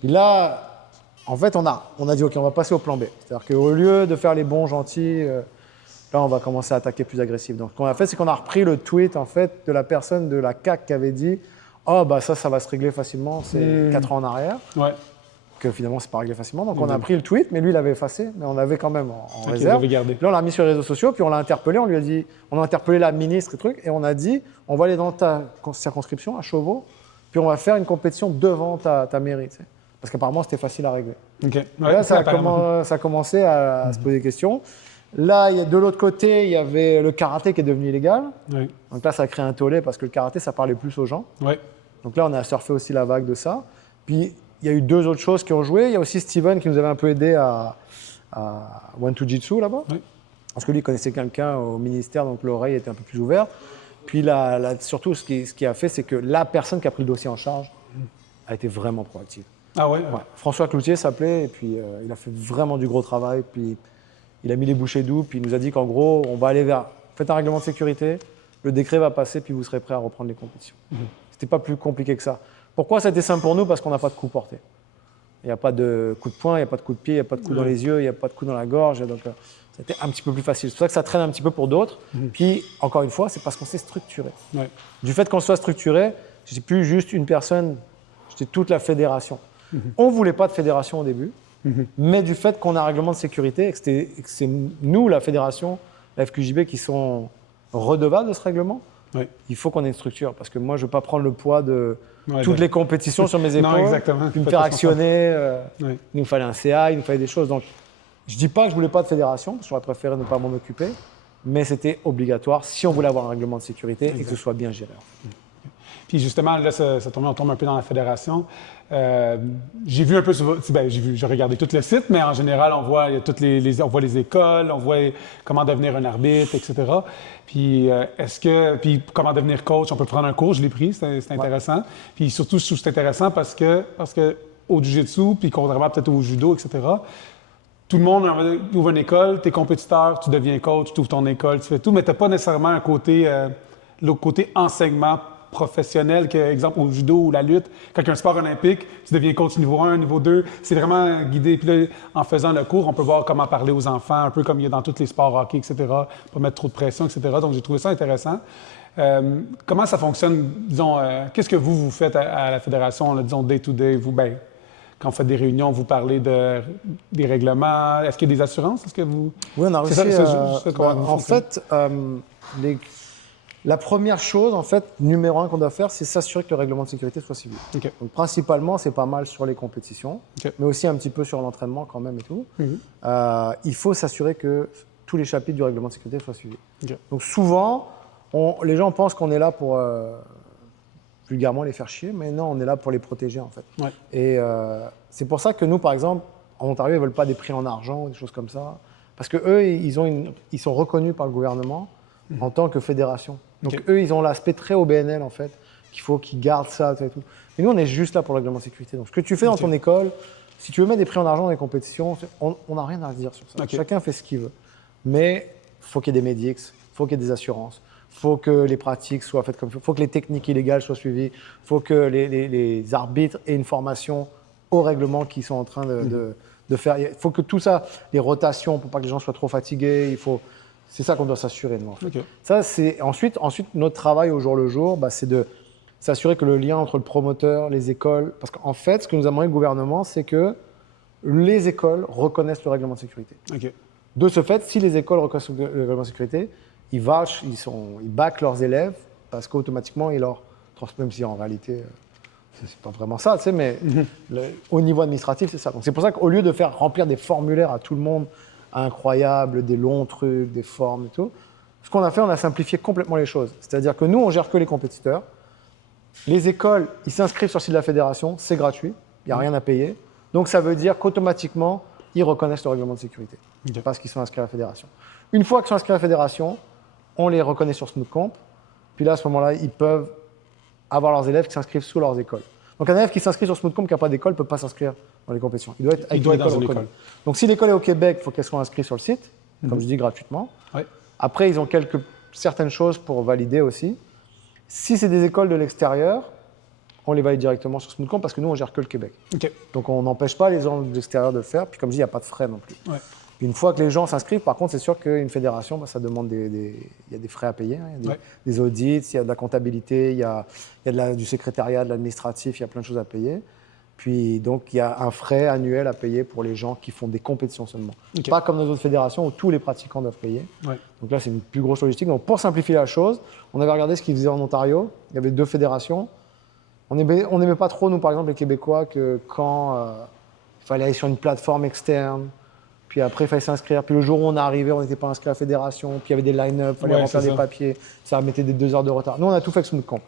Puis là, en fait, on a dit, OK, on va passer au plan B. C'est-à-dire qu'au lieu de faire les bons gentils, là, on va commencer à attaquer plus agressif. Donc, ce qu'on a fait, c'est qu'on a repris le tweet, en fait, de la personne de la CAQ qui avait dit, oh, bah ça va se régler facilement, c'est 4 ans en arrière. Ouais. Que finalement, c'est pas réglé facilement. Donc, on a pris le tweet, mais lui, il l'avait effacé, mais on l'avait quand même en Ok, réserve. vous l'avez gardé. Puis là, on l'a mis sur les réseaux sociaux, puis on l'a interpellé, on lui a dit, on a interpellé la ministre et truc, et on a dit, on va aller dans ta circonscription, à Chauveau, puis on va faire une compétition devant ta mairie, tu sais. Parce qu'apparemment, c'était facile à régler. OK. Et Ouais, là, ça apparemment. a commencé à se poser des questions. Là, de l'autre côté, il y avait le karaté qui est devenu illégal. Ouais. Donc là, ça a créé un tollé parce que le karaté, ça parlait plus aux gens. Ouais. Donc là, on a surfé aussi la vague de ça. Puis, il y a eu 2 autres choses qui ont joué. Il y a aussi Steven qui nous avait un peu aidé à One to Jitsu là-bas. Oui. Parce que lui, il connaissait quelqu'un au ministère, donc l'oreille était un peu plus ouverte. Puis surtout, ce qui a fait, c'est que la personne qui a pris le dossier en charge a été vraiment proactive. Ah ouais? Ouais. François Cloutier s'appelait, et puis il a fait vraiment du gros travail. Puis il a mis les bouchées doubles, puis il nous a dit qu'en gros, on va aller vers. Faites un règlement de sécurité, le décret va passer, puis vous serez prêts à reprendre les compétitions. C'était pas plus compliqué que ça. Pourquoi ça a été simple pour nous? Parce qu'on n'a pas de coup porté. Il n'y a pas de coup de poing, il n'y a pas de coup de pied, il n'y a pas de coup dans les yeux, il n'y a pas de coup dans la gorge. Donc, c'était un petit peu plus facile. C'est pour ça que ça traîne un petit peu pour d'autres. Puis, encore une fois, c'est parce qu'on s'est structuré. Ouais. Du fait qu'on soit structuré, je n'étais plus juste une personne, j'étais toute la fédération. On ne voulait pas de fédération au début, mais du fait qu'on a un règlement de sécurité et que c'est nous, la fédération, la FQJB, qui sont redevables de ce règlement, Ouais. il faut qu'on ait une structure. Parce que moi, je ne veux pas prendre le poids de Ouais, toutes de- les compétitions sur mes épaules, Non, exactement. puis me Faites faire pas actionner. Ouais. Il nous fallait un CA, il nous fallait des choses. Donc, je ne dis pas que je ne voulais pas de fédération, parce que j'aurais préféré ne pas m'en occuper, mais c'était obligatoire si on voulait avoir un règlement de sécurité et que ce soit bien géré. Puis justement, là, on tombe un peu dans la fédération. J'ai vu un peu sur j'ai regardé tout le site, mais en général, on voit on voit les écoles, on voit comment devenir un arbitre, etc. Puis puis comment devenir coach, on peut prendre un cours, je l'ai pris, c'est intéressant. Puis surtout, je trouve que c'est intéressant parce que au jiu-jitsu, puis contrairement peut-être au judo, etc., tout le monde ouvre une école, tu es compétiteur, tu deviens coach, tu ouvres ton école, tu fais tout, mais tu n'as pas nécessairement un côté, l'autre côté enseignement professionnel, que, exemple au judo ou la lutte, quand il y a un sport olympique, tu deviens coach niveau 1, niveau 2, c'est vraiment guidé. Puis là, en faisant le cours, on peut voir comment parler aux enfants, un peu comme il y a dans tous les sports hockey, etc., pas mettre trop de pression, etc. Donc, j'ai trouvé ça intéressant. Comment ça fonctionne, disons, qu'est-ce que vous faites à la fédération, là, disons, day-to-day? Vous, quand vous faites des réunions, vous parlez des règlements. Est-ce qu'il y a des assurances? Est-ce que vous... Oui, on a C'est réussi. ça, comment vous En fonctionnez? fait, la première chose, en fait, numéro un qu'on doit faire, c'est s'assurer que le règlement de sécurité soit suivi. OK. Donc, principalement, c'est pas mal sur les compétitions, OK. mais aussi un petit peu sur l'entraînement quand même et tout. Mhm. Il faut s'assurer que tous les chapitres du règlement de sécurité soient suivis. OK. Donc souvent, les gens pensent qu'on est là pour vulgairement les faire chier, mais non, on est là pour les protéger en fait. Ouais. Et c'est pour ça que nous, par exemple, en Ontario, ils ne veulent pas des prix en argent ou des choses comme ça, parce que eux, ils sont reconnus par le gouvernement en tant que fédération. Donc OK. eux, ils ont l'aspect très OBNL en fait, qu'il faut qu'ils gardent ça et tout. Et nous, on est juste là pour le règlement de sécurité. Donc ce que tu fais dans OK. ton école, si tu veux mettre des prix en argent dans les compétitions, on n'a rien à dire sur ça. OK. Chacun fait ce qu'il veut. Mais il faut qu'il y ait des médics, il faut qu'il y ait des assurances, il faut que les pratiques soient faites comme il faut que les techniques illégales soient suivies, il faut que les arbitres aient une formation au règlement qu'ils sont en train de faire. Il faut que tout ça, les rotations, pour pas que les gens soient trop fatigués, c'est ça qu'on doit s'assurer, nous, en fait. OK. Ça, c'est ensuite, notre travail au jour le jour, c'est de s'assurer que le lien entre le promoteur, les écoles, parce qu'en fait, ce que nous a demandé le gouvernement, c'est que les écoles reconnaissent le règlement de sécurité. OK. De ce fait, si les écoles reconnaissent le règlement de sécurité, ils backent leurs élèves parce qu'automatiquement, ils leur transmettent, même si en réalité, c'est pas vraiment ça, tu sais, mais au niveau administratif, c'est ça. Donc c'est pour ça qu'au lieu de faire remplir des formulaires à tout le monde, incroyables, des longs trucs, des formes et tout, ce qu'on a fait, on a simplifié complètement les choses. C'est-à-dire que nous, on gère que les compétiteurs. Les écoles, ils s'inscrivent sur le site de la fédération, c'est gratuit, il n'y a rien à payer. Donc ça veut dire qu'automatiquement, ils reconnaissent le règlement de sécurité OK. parce qu'ils sont inscrits à la fédération. Une fois qu'ils sont inscrits à la fédération, on les reconnaît sur SmoothComp. Puis là, à ce moment-là, ils peuvent avoir leurs élèves qui s'inscrivent sous leurs écoles. Donc un élève qui s'inscrit sur SmoothComp qui n'a pas d'école ne peut pas s'inscrire dans les compétitions. Il doit être avec Il doit une être dans école une reconnue. école. Donc si l'école est au Québec, il faut qu'elle soit inscrite sur le site, comme je dis, gratuitement. Ouais. Après, ils ont certaines choses pour valider aussi. Si c'est des écoles de l'extérieur, on les valide directement sur SmoothComp parce que nous, on gère que le Québec. OK. Donc on n'empêche pas les gens de l'extérieur de le faire. Puis comme je dis, il n'y a pas de frais non plus. Ouais. Une fois que les gens s'inscrivent, par contre, c'est sûr qu'une fédération, ça demande il y a des frais à payer. Hein. Il y a des audits, il y a de la comptabilité, il y a du secrétariat, de l'administratif, il y a plein de choses à payer. Puis donc, il y a un frais annuel à payer pour les gens qui font des compétitions seulement. OK. Pas comme dans d'autres fédérations où tous les pratiquants doivent payer. Ouais. Donc là, c'est une plus grosse logistique. Donc pour simplifier la chose, on avait regardé ce qu'ils faisaient en Ontario. Il y avait 2 fédérations. On n'aimait pas trop, nous, par exemple, les Québécois, que quand il fallait aller sur une plateforme externe, puis après, il fallait s'inscrire. Puis le jour où on est arrivé, on n'était pas inscrit à la fédération. Puis il y avait des line-up, il fallait remplir c'est des ça. papiers. Ça mettait des 2 heures de retard. Nous, on a tout fait avec SmoothComp.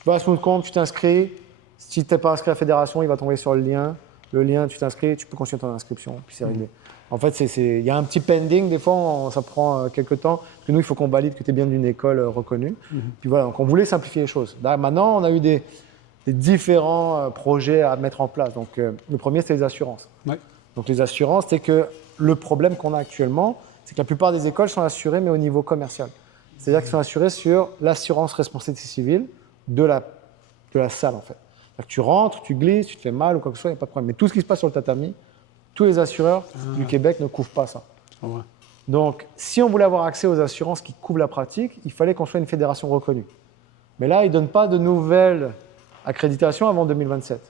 Tu vas à SmoothComp, tu t'inscris. Si tu n'es pas inscrit à la fédération, il va t'envoyer sur le lien. Le lien, tu t'inscris, tu peux continuer ton inscription, puis c'est réglé. En fait, il y a un petit pending, des fois, ça prend quelques temps. Parce que nous, il faut qu'on valide que tu es bien d'une école reconnue. Puis voilà, donc on voulait simplifier les choses. Là, maintenant, on a eu des différents projets à mettre en place. Donc, le premier, c'était les assurances. Ouais. Donc, les assurances, c'est que le problème qu'on a actuellement, c'est que la plupart des écoles sont assurées, mais au niveau commercial. C'est-à-dire qu'elles sont assurées sur l'assurance responsabilité civile de la salle, en fait. C'est-à-dire que tu rentres, tu glisses, tu te fais mal ou quoi que ce soit, il n'y a pas de problème. Mais tout ce qui se passe sur le tatami, tous les assureurs du Québec ne couvrent pas ça. Ouais. Donc, si on voulait avoir accès aux assurances qui couvrent la pratique, il fallait qu'on soit une fédération reconnue. Mais là, ils ne donnent pas de nouvelles accréditations avant 2027.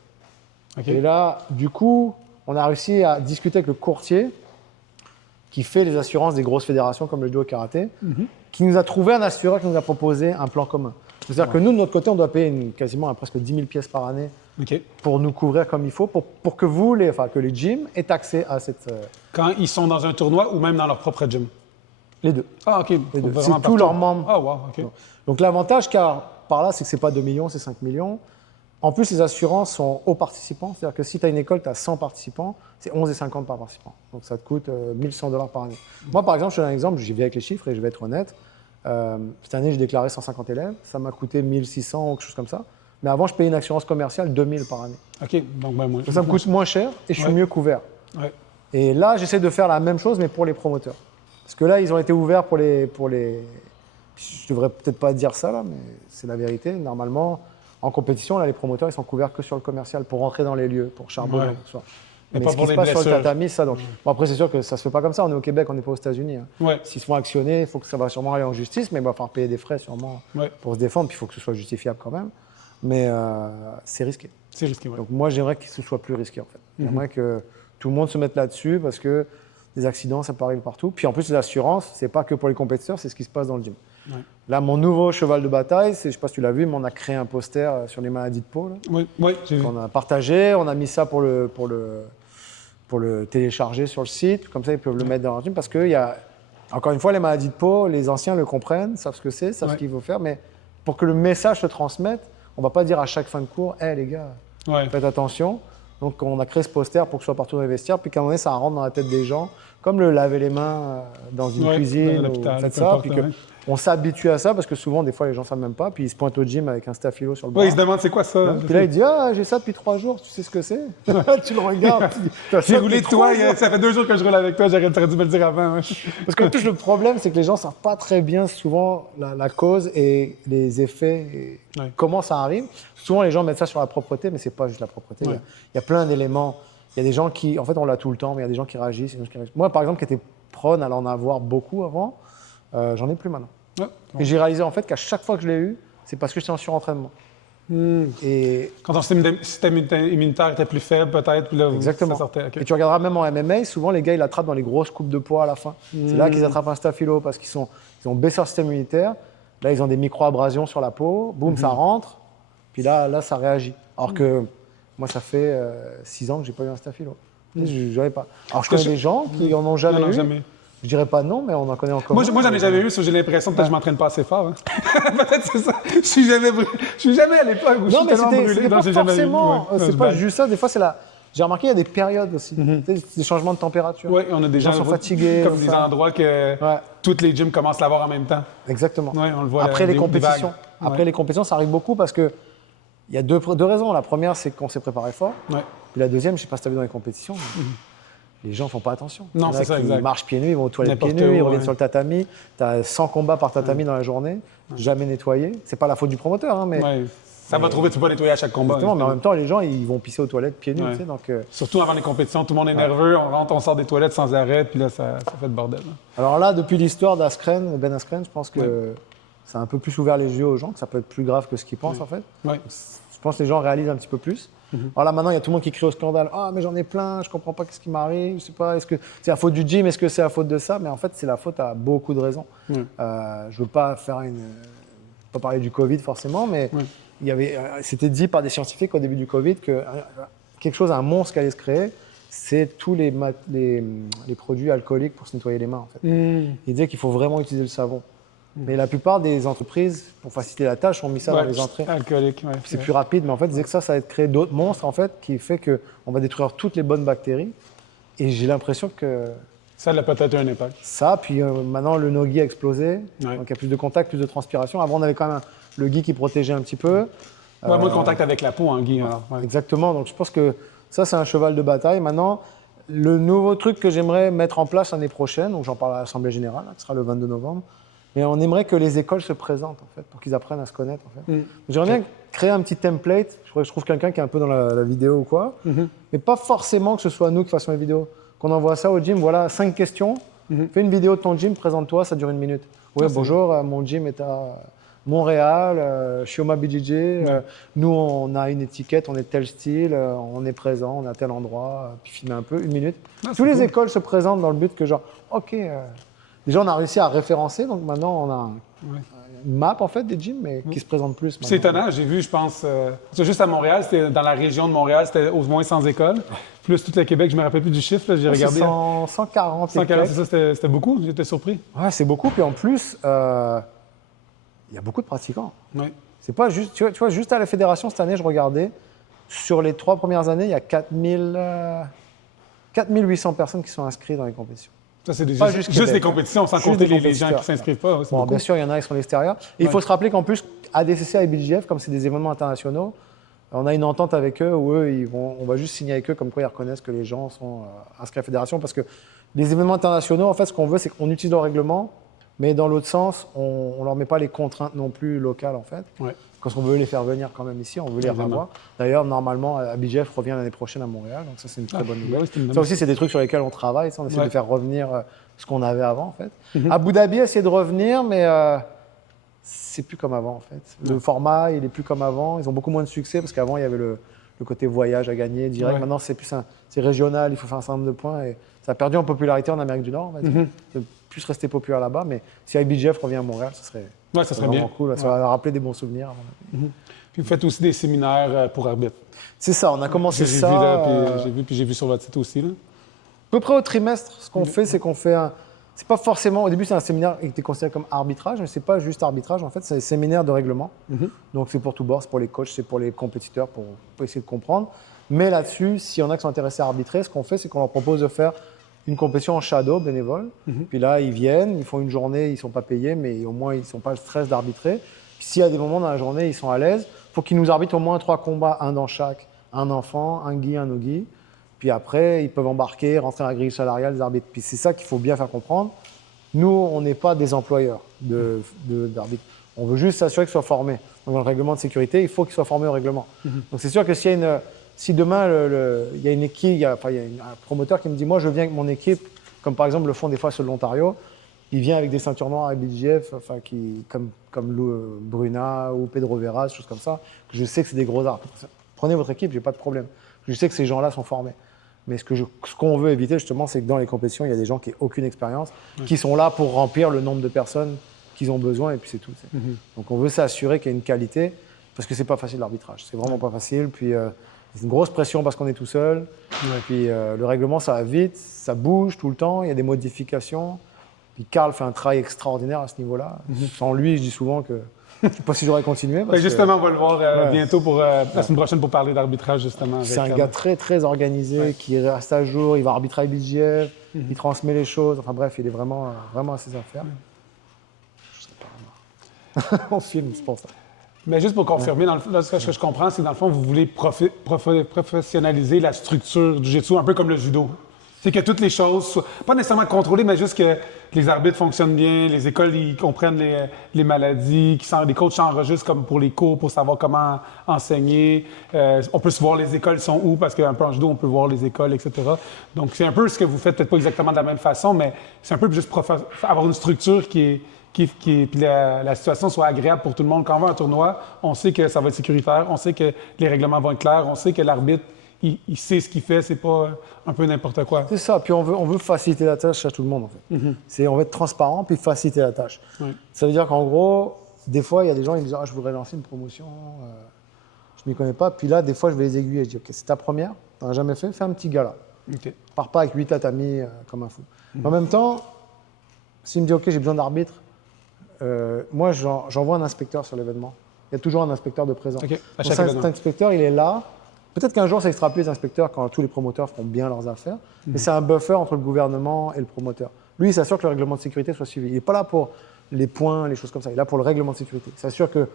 OK. Et là, du coup, on a réussi à discuter avec le courtier qui fait les assurances des grosses fédérations comme le judo karaté, qui nous a trouvé un assureur qui nous a proposé un plan commun. C'est-à-dire que nous, de notre côté, on doit payer quasiment presque 10 000 pièces par année OK. pour nous couvrir comme il faut, pour que que les gyms aient accès à cette... Quand ils sont dans un tournoi ou même dans leur propre gym? les deux. Ah, OK. Les Donc, deux. vraiment C'est tous partout. leurs membres. Ah, wow, OK. Donc l'avantage par là, c'est que ce n'est pas 2 millions, c'est 5 millions. En plus, les assurances sont aux participants. C'est-à-dire que si tu as une école, tu as 100 participants, c'est 11,50 par participant. Donc ça te coûte 1 100 $ par année. Moi, par exemple, je te donne un exemple, j'y vais avec les chiffres et je vais être honnête. Cette année, j'ai déclaré 150 élèves. Ça m'a coûté 1 600 ou quelque chose comme ça. Mais avant, je payais une assurance commerciale 2 000 par année. OK. Donc, ben, moi. Donc, ça me coûte moins cher et je suis mieux couvert. Ouais. Et là, j'essaie de faire la même chose, mais pour les promoteurs. Parce que là, ils ont été ouverts pour les... Je devrais peut-être pas dire ça, là, mais c'est la vérité. Normalement, en compétition, là, les promoteurs, ils sont couverts que sur le commercial pour rentrer dans les lieux, pour charbonner. Ouais. Tout ça. Mais Mais pas ce pour qui se les passe sur le blessures. tatami, ça, donc. Bon, après, c'est sûr que ça se fait pas comme ça. On est au Québec, on n'est pas aux États-Unis. Hein. Ouais. S'ils se font actionner, il faut que ça va sûrement aller en justice, mais il va falloir payer des frais sûrement Ouais. pour se défendre, puis il faut que ce soit justifiable quand même. Mais c'est risqué. C'est risqué, ouais. Donc moi, j'aimerais que ce soit plus risqué en fait. J'aimerais que tout le monde se mette là-dessus parce que les accidents, ça peut arriver partout. Puis en plus, les assurances, c'est pas que pour les compétiteurs, c'est ce qui se passe dans le gym. Ouais. Là, mon nouveau cheval de bataille, je sais pas si tu l'as vu, mais on a créé un poster sur les maladies de peau. Là, Oui, j'ai vu. qu'on a partagé, on a mis ça pour le télécharger sur le site. Comme ça, ils peuvent le mettre dans leur gym parce que, encore une fois, les maladies de peau, les anciens le comprennent, savent ce que c'est, savent ce qu'il faut faire. Mais pour que le message se transmette, on va pas dire à chaque fin de cours, « Hé les gars, Ouais. faites attention ». Donc, on a créé ce poster pour que ce soit partout dans les vestiaires. Puis qu'à un moment donné, ça rentre dans la tête des gens, comme le laver les mains dans une Ouais, cuisine, dans ou l'hôpital, faites peu ça. importe, Puis ouais. qu'on s'habitue à ça parce que souvent, des fois, les gens ne savent même pas. Puis ils se pointent au gym avec un staphylo sur le bras. Ouais, ils se demandent c'est quoi ça. Puis là, il dit « Ah, j'ai ça depuis 3 jours, tu sais ce que c'est ?» Tu le regardes. tu dis, T'as ça J'ai roulé depuis 3 toi, jours. ça fait 2 jours que je roule avec toi, j'aurais dû me le dire avant. Ouais. Parce que le problème, c'est que les gens ne savent pas très bien souvent la cause et les effets, et Ouais. comment ça arrive. Souvent, les gens mettent ça sur la propreté, mais ce n'est pas juste la propreté. Ouais. Il y a plein d'éléments. Il y a des gens qui, en fait, on l'a tout le temps, mais il y a des gens qui réagissent. Et des gens qui réagissent. Moi, par exemple, qui était prône à en avoir beaucoup avant, j'en ai plus maintenant. Ouais. Et j'ai réalisé en fait qu'à chaque fois que je l'ai eu, c'est parce que j'étais en surentraînement. Et Quand ton système immunitaire était plus faible, peut-être, puis là, exactement. ça sortait. Ok. Et tu regarderas même en MMA, souvent les gars ils attrapent dans les grosses coupes de poids à la fin. C'est là qu'ils attrapent un staphylo parce qu'ils ont baissé leur système immunitaire. Là ils ont des micro-abrasions sur la peau, boum, ça rentre. Puis là ça réagit. Alors que moi ça fait 6 ans que j'ai pas eu un staphylo. J'avais pas. Alors je connais des gens qui en ont jamais Non, eu. jamais. Je dirais pas non, mais on en connaît encore. Moi, j'en ai jamais eu, j'ai l'impression que je m'entraîne pas assez fort. Hein. Peut-être c'est ça. Je suis jamais à l'époque où je Non, suis mais tellement brûlé. c'était Non, pas j'ai jamais eu. forcément. Ouais. C'est pas juste ça. Des fois, c'est la. J'ai remarqué, il y a des périodes aussi. Tu sais, des changements de température. Oui, on a des Les gens sont fatigués. Comme des ça. endroits que Ouais, toutes les gyms commencent à l'avoir en même temps. exactement. Oui, on le voit. Après les des compétitions. vagues. Après les compétitions, ça arrive beaucoup parce que il y a deux raisons. La première, c'est qu'on s'est préparé fort. Ouais. Puis la deuxième, je sais pas si tu as vu dans les compétitions, mais les gens font pas attention. Non, Il y en a c'est ça, qui exact. marchent pieds nus, ils vont aux toilettes pieds N'importe nus, ils où, reviennent ouais. sur le tatami. Tu as 100 combats par tatami dans la journée, jamais nettoyés. C'est pas la faute du promoteur, hein, mais Ouais. Ça va trouver, tu peux pas nettoyer à chaque combat. exactement. Mais en hein. même temps, les gens, ils vont pisser aux toilettes pieds nus. Ouais. Tu sais, donc, Surtout avant les compétitions, tout le monde est nerveux, on rentre, on sort des toilettes sans arrêt, puis là, ça fait le bordel. Hein. alors là, depuis l'histoire d'Askren, Ben Askren, je pense que ça a un peu plus ouvert les yeux aux gens, que ça peut être plus grave que ce qu'ils pensent en fait. Ouais. Je pense que les gens réalisent un petit peu plus. Alors là, maintenant, il y a tout le monde qui crie au scandale. Ah, mais j'en ai plein, je comprends pas ce qui m'arrive. Je sais pas, est-ce que c'est la faute du gym, est-ce que c'est la faute de ça? Mais en fait, c'est la faute à beaucoup de raisons. Je veux pas pas parler du Covid forcément, mais c'était dit par des scientifiques au début du Covid que quelque chose, un monstre qui allait se créer, c'est tous les produits alcooliques pour se nettoyer les mains. En fait. Ils disaient qu'il faut vraiment utiliser le savon. Mais la plupart des entreprises, pour faciliter la tâche, ont mis ça dans les entrées. Alcoolique, ouais. C'est plus rapide, mais en fait, ils disaient que ça va créer d'autres monstres, en fait, qui fait qu'on va détruire toutes les bonnes bactéries. Et j'ai l'impression que Ça a peut-être un impact. ça, puis maintenant, le no-gi a explosé. Ouais. Donc, il y a plus de contact, plus de transpiration. Avant, on avait quand même le gi qui protégeait un petit peu. Ouais, moins de contact avec la peau, hein, Guy. alors, ouais. Exactement. Donc, je pense que ça, c'est un cheval de bataille. Maintenant, le nouveau truc que j'aimerais mettre en place l'année prochaine, donc j'en parle à l'Assemblée Générale, qui sera le 22 novembre, mais on aimerait que les écoles se présentent, en fait, pour qu'ils apprennent à se connaître, en fait. J'aimerais bien créer un petit template. Je trouve quelqu'un qui est un peu dans la vidéo ou quoi, mais pas forcément que ce soit nous qui fassions les vidéos. Qu'on envoie ça au gym, voilà, 5 questions. Fais une vidéo de ton gym, présente-toi, ça dure 1 minute. Oui, bonjour, mon gym est à Montréal, je suis au BJJ. Nous, on a une étiquette, on est de tel style, on est présent, on est à tel endroit, puis filmer un peu, 1 minute. Toutes les écoles se présentent dans le but que genre, ok, déjà on a réussi à référencer, donc maintenant on a une map en fait des gyms, mais qui se présentent plus. C'est maintenant. étonnant, j'ai vu, je pense, c'est juste à Montréal, c'était dans la région de Montréal, c'était au moins 100 écoles. Plus tout le Québec, je me rappelle plus du chiffre, là, j'ai C'est regardé. 140 et 140, quelques. c'est ça, c'était beaucoup, j'étais surpris. Ouais, c'est beaucoup, puis en plus, il y a beaucoup de pratiquants. Ouais. C'est pas juste, tu vois, juste à la fédération cette année, je regardais, sur les 3 premières années, il y a 4800 personnes qui sont inscrites dans les compétitions. Ça, c'est Pas juste Québec, les compétitions, sans Juste compter des les gens qui compétiteurs. s'inscrivent pas. C'est Bon, beaucoup. bien sûr, il y en a qui sont à l'extérieur. Et il faut se rappeler qu'en plus, ADCC et BJF, comme c'est des événements internationaux, on a une entente avec eux où on va juste signer avec eux comme quoi ils reconnaissent que les gens sont inscrits à la fédération. Parce que les événements internationaux, en fait, ce qu'on veut, c'est qu'on utilise leur règlement Mais dans l'autre sens, on ne leur met pas les contraintes non plus locales, en fait. Ouais. Parce qu'on veut les faire venir quand même ici, on veut les Évidemment. revoir. D'ailleurs, normalement, Abidjef revient l'année prochaine à Montréal, donc ça, c'est une très bonne nouvelle. ouais, c'est une bonne Ça aussi, c'est des trucs sur lesquels on travaille, ça, on essaie Ouais. de faire revenir ce qu'on avait avant, en fait. Mhm. Abu Dhabi essaie de revenir, mais c'est plus comme avant, en fait. Le format, il est plus comme avant. Ils ont beaucoup moins de succès, parce qu'avant, il y avait le côté voyage à gagner direct. Ouais. Maintenant, c'est plus c'est régional, il faut faire un certain nombre de points, et ça a perdu en popularité en Amérique du Nord, on va dire. Mhm. De plus rester populaire là-bas, mais si Abidjef revient à Montréal, ça serait Ouais, ça serait vraiment bien. cool. Ça va rappeler des bons souvenirs. à mon avis. Puis vous faites aussi des séminaires pour arbitres. C'est ça, on a commencé J'ai ça. vu, là, puis j'ai vu sur votre site aussi. Là. À peu près au trimestre, ce qu'on fait, c'est qu'on fait un. C'est pas forcément. Au début, c'est un séminaire qui était considéré comme arbitrage, mais c'est pas juste arbitrage. En fait, c'est un séminaire de règlement. Donc, c'est pour tout bord, c'est pour les coachs, c'est pour les compétiteurs, pour essayer de comprendre. Mais là-dessus, s'il y en a qui sont intéressés à arbitrer, ce qu'on fait, c'est qu'on leur propose de faire une compétition en shadow, bénévole. Puis là, ils viennent, ils font une journée, ils ne sont pas payés, mais au moins, ils ne sont pas le stress d'arbitrer. Puis s'il y a des moments dans la journée, ils sont à l'aise, il faut qu'ils nous arbitrent au moins 3 combats, un dans chaque, un enfant, un gui, un no-gui. Puis après, ils peuvent embarquer, rentrer dans la grille salariale des arbitres. Puis c'est ça qu'il faut bien faire comprendre. Nous, on n'est pas des employeurs d'arbitres. On veut juste s'assurer qu'ils soient formés. Donc, dans le règlement de sécurité, il faut qu'ils soient formés au règlement. Donc c'est sûr que si demain, il y a une équipe, il y a un promoteur qui me dit « Moi, je viens avec mon équipe », comme par exemple le font des fois ceux de l'Ontario, il vient avec des ceintures noires à BGF, comme Lou Bruna ou Pedro Vera, des choses comme ça, que je sais que c'est des gros arbitres. Prenez votre équipe, j'ai pas de problème. Je sais que ces gens-là sont formés. Mais ce qu'on veut éviter, justement, c'est que dans les compétitions, il y a des gens qui n'ont aucune expérience, qui sont là pour remplir le nombre de personnes qu'ils ont besoin, et puis c'est tout. Donc on veut s'assurer qu'il y a une qualité, parce que c'est pas facile l'arbitrage. C'est vraiment pas facile. Puis c'est une grosse pression parce qu'on est tout seul. Puis le règlement, ça va vite, ça bouge tout le temps, il y a des modifications. Puis Carl fait un travail extraordinaire à ce niveau-là. Sans lui, je dis souvent que je ne sais pas si j'aurais continué. parce Justement, on va le voir Ouais. bientôt pour la semaine prochaine pour parler d'arbitrage, justement. C'est un gars très, très organisé, qui reste à jour, il va arbitrer avec BGF, il transmet les choses. Enfin bref, il est vraiment, vraiment à ses affaires. Je serais pas là. On filme, c'est pour ça. Mais juste pour confirmer, là, ce que je comprends, c'est que dans le fond, vous voulez professionnaliser la structure du jiu-jitsu, un peu comme le judo. C'est que toutes les choses soient, pas nécessairement contrôlées, mais juste que les arbitres fonctionnent bien, les écoles ils comprennent les maladies, les coachs s'enregistrent comme pour les cours, pour savoir comment enseigner. On peut se voir les écoles sont où, parce qu'un peu en judo, on peut voir les écoles, etc. Donc, c'est un peu ce que vous faites, peut-être pas exactement de la même façon, mais c'est un peu juste avoir une structure puis la situation soit agréable pour tout le monde. Quand on va à un tournoi, on sait que ça va être sécuritaire, on sait que les règlements vont être clairs, on sait que l'arbitre, il sait ce qu'il fait, c'est pas un peu n'importe quoi. C'est ça, puis on veut faciliter la tâche à tout le monde, en fait. On veut être transparent, puis faciliter la tâche. Ouais. Ça veut dire qu'en gros, des fois, il y a des gens qui me disent « Ah, je voudrais lancer une promotion, je m'y connais pas ». Puis là, des fois, je vais les aiguiller. Je dis « Ok, c'est ta première, tu n'en as jamais fait, fais un petit gala. OK. Pars pas avec 8 tatamis comme un fou. En même temps, s'il me dit « Ok, j'ai besoin d'arbitre », moi, j'envoie un inspecteur sur l'événement. Il y a toujours un inspecteur de présent. OK, à Donc, chaque cet événement. inspecteur, il est là. Peut-être qu'un jour, ça extrapolé les inspecteurs quand tous les promoteurs font bien leurs affaires. Mais c'est un buffer entre le gouvernement et le promoteur. Lui, il s'assure que le règlement de sécurité soit suivi. Il n'est pas là pour les points, les choses comme ça. Il est là pour le règlement de sécurité. Il s'assure que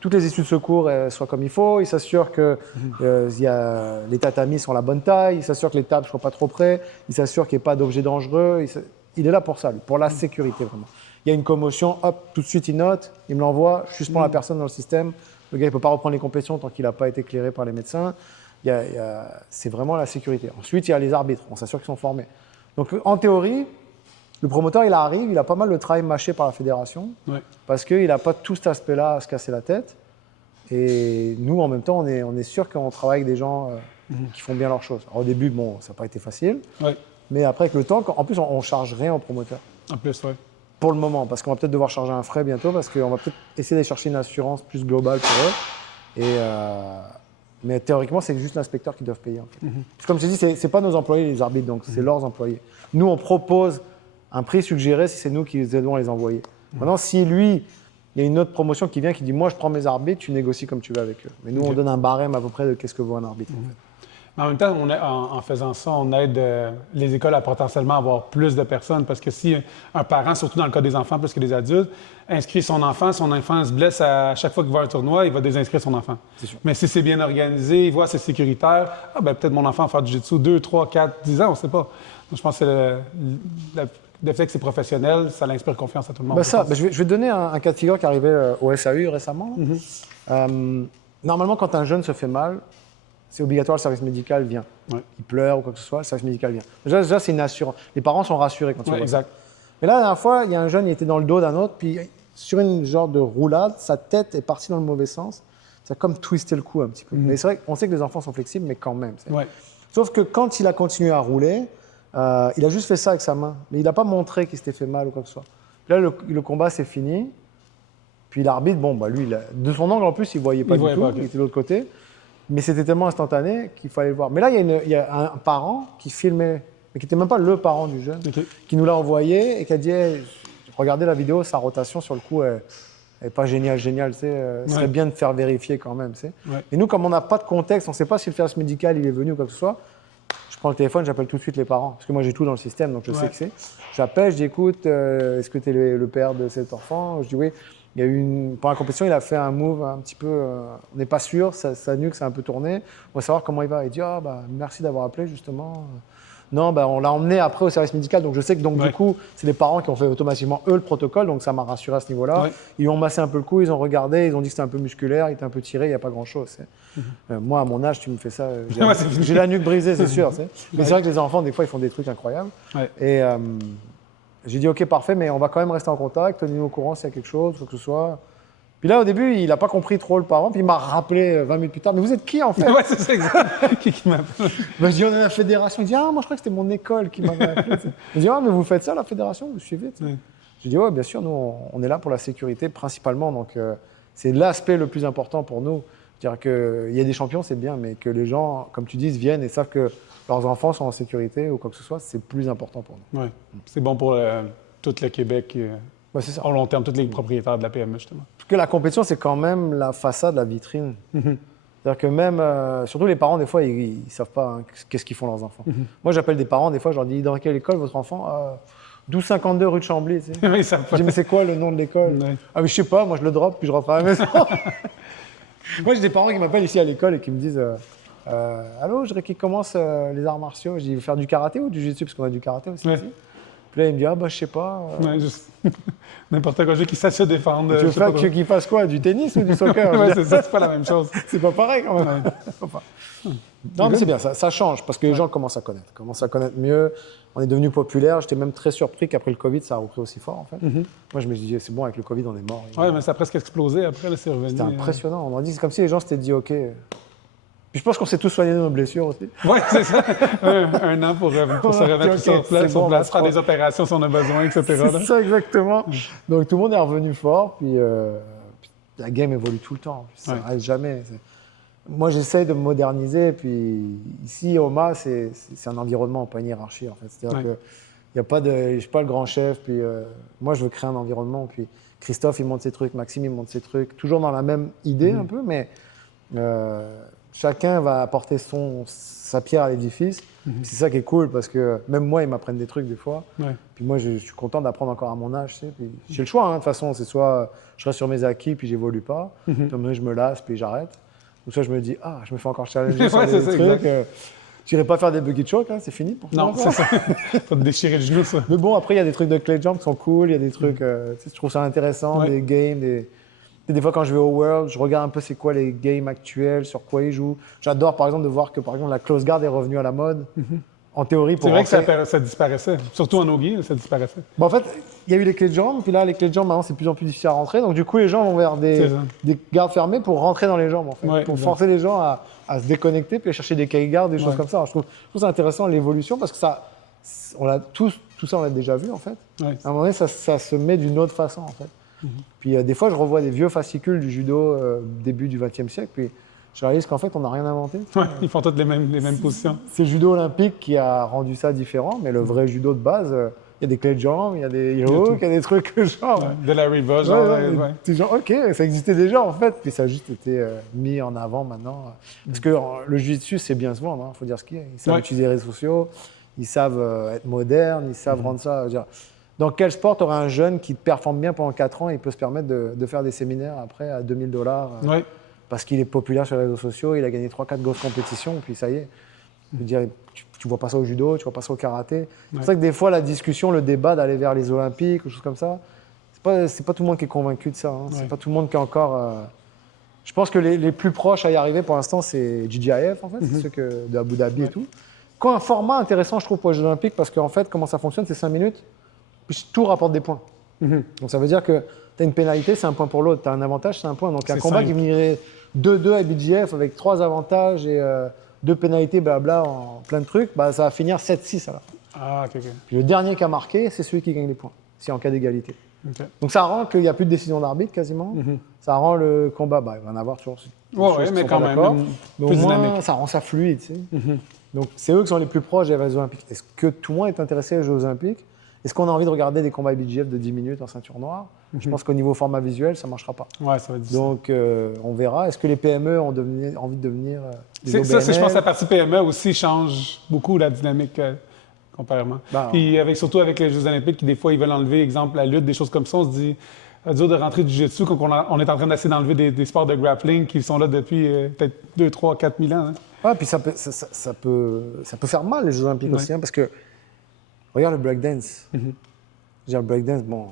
toutes les issues de secours soient comme il faut. Il s'assure que les tatamis sont à la bonne taille. Il s'assure que les tables ne soient pas trop près. Il s'assure qu'il n'y ait pas d'objets dangereux. Il est là pour ça, lui, pour la sécurité, vraiment. Il y a une commotion, hop, tout de suite, il note, il me l'envoie, je suspends la personne dans le système. Le gars, il ne peut pas reprendre les compétitions tant qu'il n'a pas été éclairé par les médecins. C'est vraiment la sécurité. Ensuite, il y a les arbitres. On s'assure qu'ils sont formés. Donc, en théorie, le promoteur, il arrive, il a pas mal de travail mâché par la fédération parce qu'il n'a pas tout cet aspect-là à se casser la tête. Et nous, en même temps, on est sûr qu'on travaille avec des gens qui font bien leurs choses. Alors, au début, bon, ça n'a pas été facile. Ouais. Mais après, avec le temps, en plus, on ne charge rien au promoteur. En plus, oui. Pour le moment, parce qu'on va peut-être devoir charger un frais bientôt, parce qu'on va peut-être essayer d'aller chercher une assurance plus globale pour eux. Mais théoriquement, c'est juste l'inspecteur qui doit payer. En fait. Parce que comme je t'ai dit, ce n'est pas nos employés les arbitres, donc c'est leurs employés. Nous, on propose un prix suggéré si c'est nous qui les aidons à les envoyer. Maintenant, si lui, il y a une autre promotion qui vient qui dit « Moi, je prends mes arbitres, tu négocies comme tu veux avec eux ». Mais nous, on donne un barème à peu près de qu'est-ce que vaut un arbitre. En fait. Mais en même temps, en faisant ça, on aide les écoles à potentiellement avoir plus de personnes. Parce que si un parent, surtout dans le cas des enfants plus que des adultes, inscrit son enfant se blesse à chaque fois qu'il va à un tournoi, il va désinscrire son enfant. Mais si c'est bien organisé, il voit c'est sécuritaire, peut-être mon enfant va faire du jiu-jitsu 2, 3, 4, 10 ans, on ne sait pas. Donc, je pense que c'est le fait que c'est professionnel, ça l'inspire confiance à tout le monde. Ben je ça, pense. ben je vais te donner un cas de figure qui est arrivé au SAU récemment. Normalement, quand un jeune se fait mal, c'est obligatoire, le service médical vient. Ouais. Il pleure ou quoi que ce soit, le service médical vient. Déjà c'est une assurance. Les parents sont rassurés quand ils Ouais, voient ça. exact. Mais là, la dernière fois, il y a un jeune, il était dans le dos d'un autre, puis sur une genre de roulade, sa tête est partie dans le mauvais sens. Ça a comme twisté le cou un petit peu. Mais c'est vrai qu'on sait que les enfants sont flexibles, mais quand même. Ouais. Sauf que quand il a continué à rouler, il a juste fait ça avec sa main. Mais il n'a pas montré qu'il s'était fait mal ou quoi que ce soit. Puis là, le combat s'est fini. Puis l'arbitre, bon, bah lui, de son angle en plus, il ne voyait pas du tout. ok. Il était de l'autre côté. Mais c'était tellement instantané qu'il fallait le voir. Mais là, il y a un parent qui filmait, mais qui n'était même pas le parent du jeune, Ok. qui nous l'a envoyé et qui a dit hey, regardez la vidéo, sa rotation sur le coup, elle n'est pas géniale, tu sais. Ce serait bien de faire vérifier quand même, tu sais. Ouais. Et nous, comme on n'a pas de contexte, on ne sait pas si le service médical il est venu ou quoi que ce soit, je prends le téléphone, j'appelle tout de suite les parents. Parce que moi, j'ai tout dans le système, donc je sais que c'est. J'appelle, je dis écoute, est-ce que tu es le père de cet enfant? Je dis oui. Il y a eu pendant la compétition, il a fait un move un petit peu. On n'est pas sûr, sa nuque s'est un peu tournée. On va savoir comment il va. Il dit ah, bah, merci d'avoir appelé justement. Non, bah, on l'a emmené après au service médical. Donc je sais que du coup, c'est les parents qui ont fait automatiquement eux le protocole. Donc ça m'a rassuré à ce niveau-là. Ouais. Ils ont massé un peu le cou, ils ont regardé, ils ont dit que c'était un peu musculaire, il était un peu tiré, il n'y a pas grand-chose. Moi, à mon âge, tu me fais ça, j'ai la nuque brisée, c'est sûr. Mais c'est vrai que les enfants, des fois, ils font des trucs incroyables. Ouais. Et j'ai dit ok, parfait, mais on va quand même rester en contact, tenez-nous au courant s'il y a quelque chose, quoi que ce soit. Puis là, au début, il n'a pas compris trop le parent, puis il m'a rappelé 20 minutes plus tard. Mais vous êtes qui en fait? Ouais, c'est ça, exact. Qui m'appelle? Ben, je dis on est à la fédération. Il dit ah, moi je crois que c'était mon école qui m'avait appelé. Je dis ah, mais vous faites ça, la fédération, vous suivez? Ouais. Je dis ouais, bien sûr, nous on est là pour la sécurité principalement, donc c'est l'aspect le plus important pour nous. C'est-à-dire qu'il y a des champions, c'est bien, mais que les gens, comme tu dis, viennent et savent que leurs enfants sont en sécurité ou quoi que ce soit, c'est plus important pour nous. Ouais. C'est bon pour tout le Québec, Ouais, c'est ça. au long terme, tous les propriétaires de la PME, justement. Parce que la compétition, c'est quand même la façade, la vitrine. C'est-à-dire que même, surtout les parents, des fois, ils ne savent pas hein, qu'est-ce qu'ils font leurs enfants. Moi, j'appelle des parents, des fois, je leur dis dans quelle école votre enfant 1252 rue de Chambly. Tu sais. Oui, ça Je dis mais c'est quoi le nom de l'école? Ouais. Ah mais je sais pas, moi je le drop puis je rentre à la maison. Moi j'ai des parents qui m'appellent ici à l'école et qui me disent allô, je voudrais qu'ils commencent les arts martiaux. Je dis, vous faire du karaté ou du jiu-jitsu parce qu'on a du karaté aussi Ouais. ici. Puis là il me dit ah bah je sais pas. Ouais, juste n'importe quoi, qui sait se défendre. Tu veux je sais pas faire trop. qu'il fasse quoi? Du tennis ou du soccer? Ouais, c'est ça, c'est pas la même chose. C'est pas pareil quand même. Non, mais c'est bien, ça change parce que les gens commencent à connaître mieux. On est devenu populaire. J'étais même très surpris qu'après le Covid, ça a repris aussi fort en fait. Moi, je me suis dit, c'est bon, avec le Covid, on est mort. Ouais, mais ça a presque explosé après, là, c'est revenu. C'était impressionnant. On m'a dit, c'est comme si les gens s'étaient dit, OK. Puis je pense qu'on s'est tous soignés de nos blessures aussi. Ouais, c'est ça. Un an pour se remettre Ok, sur place, c'est bon, faire des opérations si on a besoin, etc. là. C'est ça, exactement. Donc tout le monde est revenu fort. Puis la game évolue tout le temps. Ça n'arrête jamais. Moi, j'essaie de me moderniser. Puis ici, OMA, c'est un environnement, pas une hiérarchie en fait. C'est-à-dire que il y a pas de, je suis pas le grand chef. Puis moi, je veux créer un environnement. Puis Christophe, il monte ses trucs. Maxime, il monte ses trucs. Toujours dans la même idée un peu, mais chacun va apporter sa pierre à l'édifice. C'est ça qui est cool parce que même moi, ils m'apprennent des trucs des fois. Ouais. Puis moi, je suis content d'apprendre encore à mon âge. Tu sais. Puis j'ai le choix, hein, de toute façon. C'est soit je reste sur mes acquis puis j'évolue pas. Comme je me lasse puis j'arrête. Ou soit je me dis, ah, je me fais encore challenger sur Ouais, des c'est ça, trucs. exact. Tu n'irais pas faire des buggy choke, hein, c'est fini pour toi Non, encore. c'est ça. Faut te déchirer le genou, ça. Mais bon, après, il y a des trucs de clay jump qui sont cool. Il y a des trucs, tu sais, je trouve ça intéressant, Ouais. des games, des fois, quand je vais au World, je regarde un peu c'est quoi les games actuels, sur quoi ils jouent. J'adore, par exemple, de voir que, par exemple, la close guard est revenue à la mode. En théorie, pour C'est vrai rentrer- que ça disparaissait. Surtout en Ogi, ça disparaissait. Bon, en fait, il y a eu les clés de jambes, puis là, les clés de jambes, maintenant, c'est de plus en plus difficile à rentrer. Donc, du coup, les gens vont vers C'est ça. des gardes fermés pour rentrer dans les jambes, en fait. Ouais, pour exact. forcer les gens à se déconnecter, puis à chercher des key guards, des choses Ouais. comme ça. Alors, je trouve ça intéressant, l'évolution, parce que ça, on l'a tout ça, on l'a déjà vu, en fait. Ouais. À un moment donné, ça se met d'une autre façon, en fait. Puis, des fois, je revois des vieux fascicules du judo début du XXe siècle, puis je réalise qu'en fait, on n'a rien inventé. Ouais, ils font toutes les mêmes positions. C'est le judo olympique qui a rendu ça différent, mais le vrai judo de base, il y a des clés de jambes, il y a des hooks, il y a des trucs genre. Ouais. De la Riva, Ouais, genre. ouais, ouais. t'es genre, ok, ça existait déjà en fait, puis ça a juste été mis en avant maintenant. Parce que le jiu-jitsu, c'est bien se vendre, il faut dire ce qu'il y a. Ils savent Ouais. utiliser les réseaux sociaux, ils savent être modernes, ils savent rendre ça. Je veux dire, dans quel sport tu aurais un jeune qui performe bien pendant 4 ans et il peut se permettre de faire des séminaires après à $2000 Ouais. parce qu'il est populaire sur les réseaux sociaux, il a gagné 3-4 grosses compétitions, puis ça y est. Je veux dire, tu tu vois pas ça au judo, tu vois pas ça au karaté. C'est pour ça que des fois, la discussion, le débat d'aller vers les Olympiques, ou choses comme ça, c'est pas tout le monde qui est convaincu de ça. Hein. C'est pas tout le monde qui est encore... Je pense que les plus proches à y arriver pour l'instant, c'est GGIF, en fait, c'est ceux de Abu Dhabi et tout. Quand un format intéressant, je trouve, pour les Jeux Olympiques, parce qu'en fait, comment ça fonctionne, c'est 5 minutes, puis tout rapporte des points. Donc ça veut dire que tu as une pénalité, c'est un point pour l'autre. Tu as un avantage, c'est un point. Donc un combat simple. qui finirait 2-2 avec BGF, avec 3 avantages et 2 pénalités, blabla, en plein de trucs, bah, ça va finir 7-6 à la fin. Ah, OK. Puis le dernier qui a marqué, c'est celui qui gagne les points, si en cas d'égalité. OK. Donc ça rend qu'il n'y a plus de décision d'arbitre quasiment. Ça rend le combat, bah, il va en avoir toujours. Ouais, mais quand même, Mais plus au moins, dynamique. ça rend ça fluide. Tu sais. Donc c'est eux qui sont les plus proches des Jeux Olympiques. Est-ce que tout le monde est intéressé aux Jeux Olympiques? Est-ce qu'on a envie de regarder des combats IBJJF de 10 minutes en ceinture noire? Je pense qu'au niveau format visuel, ça ne marchera pas. Ouais, ça va être difficile. Donc on verra. Est-ce que les PME ont envie de devenir des Ça, je pense OBNL? que la partie PME aussi change beaucoup la dynamique comparément. Ben, Puis surtout avec les Jeux olympiques, qui des fois, ils veulent enlever, exemple, la lutte, des choses comme ça, on se dit, dur de rentrer du jiu-jitsu quand on est en train d'essayer d'enlever des sports de grappling qui sont là depuis peut-être 2, 3, 4 000 ans. Hein. Ouais, puis ça peut faire mal les Jeux Olympiques aussi, hein, parce que regarde le breakdance. Je veux dire, le breakdance, bon,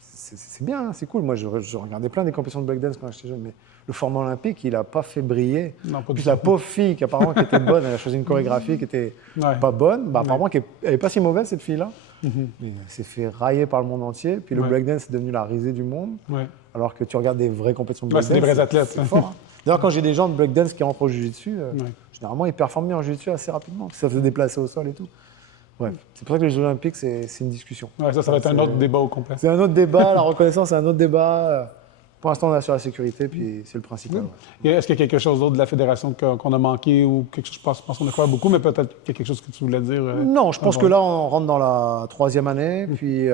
c'est bien, hein, c'est cool. Moi, je regardais plein des compétitions de breakdance quand j'étais jeune, mais le format olympique, il n'a pas fait briller. Non, pas du Puis tout. la pauvre fille, qui apparemment qui était bonne, elle a choisi une chorégraphie qui était pas bonne. Bah, apparemment, elle n'est pas si mauvaise, cette fille-là. Mais elle s'est fait railler par le monde entier. Puis le breakdance est devenu la risée du monde. Ouais. Alors que tu regardes des vraies compétitions de Ouais, breakdance. c'est des vrais athlètes. C'est fort. Hein. D'ailleurs, quand j'ai des gens de breakdance qui rentrent au jiu-jitsu, Ouais. généralement, ils performent bien en jiu-jitsu assez rapidement. Ça se déplacer au sol et tout. Bref, c'est pour ça que les Jeux Olympiques, c'est une discussion. Ouais, ça va être un autre débat au complet. C'est un autre débat, la reconnaissance, c'est un autre débat. Pour l'instant, on assure la sécurité, puis c'est le principal. Ouais. Et est-ce qu'il y a quelque chose d'autre de la fédération qu'on a manqué ou quelque chose, je pense qu'on a fait beaucoup, mais peut-être qu'il y a quelque chose que tu voulais dire? Non, je pense que là, on rentre dans la 3e année, puis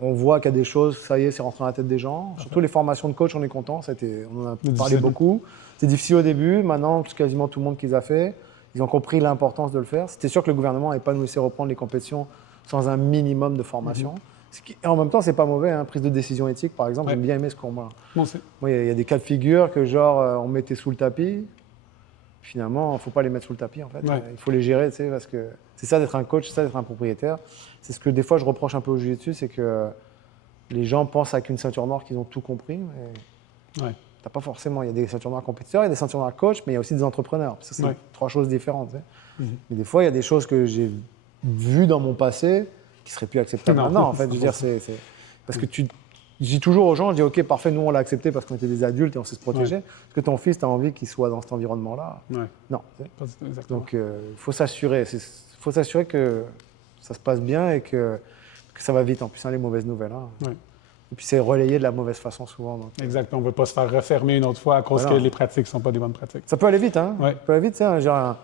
on voit qu'il y a des choses, ça y est, c'est rentré dans la tête des gens. Surtout les formations de coach, on est content, on en a parlé beaucoup. C'était difficile au début, maintenant, c'est quasiment tout le monde qui les a fait. Ils ont compris l'importance de le faire. C'était sûr que le gouvernement n'avait pas nous laissé reprendre les compétitions sans un minimum de formation. Et en même temps, c'est pas mauvais, hein. Prise de décision éthique, par exemple, j'aime bien aimer ce combat. Bon, c'est... Moi, il y a des cas de figure que, genre, on mettait sous le tapis. Finalement, il ne faut pas les mettre sous le tapis, en fait. Ouais. Il faut les gérer, tu sais, parce que c'est ça d'être un coach, c'est ça d'être un propriétaire. C'est ce que, des fois, je reproche un peu au jiu-jitsu, c'est que les gens pensent avec une ceinture noire qu'ils ont tout compris. Mais Ouais. t'as pas forcément. Il y a des ceintures noires compétiteurs, il y a des ceintures noires coach, mais il y a aussi des entrepreneurs. Ça, c'est 3 choses différentes. Tu sais. Mais des fois, il y a des choses que j'ai vues dans mon passé qui seraient plus acceptables Non, maintenant. En fait, je veux dire, c'est parce que je dis toujours aux gens, je dis ok, parfait, nous on l'a accepté parce qu'on était des adultes et on sait se protéger. Est-ce que ton fils, tu as envie qu'il soit dans cet environnement-là? Ouais. Non. Tu sais. Exactement. Donc, il faut s'assurer. Il faut s'assurer que ça se passe bien et que ça va vite. En plus, hein, les mauvaises nouvelles. Hein. Ouais. Et puis, c'est relayé de la mauvaise façon souvent. Donc, Exact. On ne veut pas se faire refermer une autre fois à cause Voilà. que les pratiques ne sont pas des bonnes pratiques. ça peut aller vite. Hein. Ouais. Ça peut aller vite. Hein. Genre,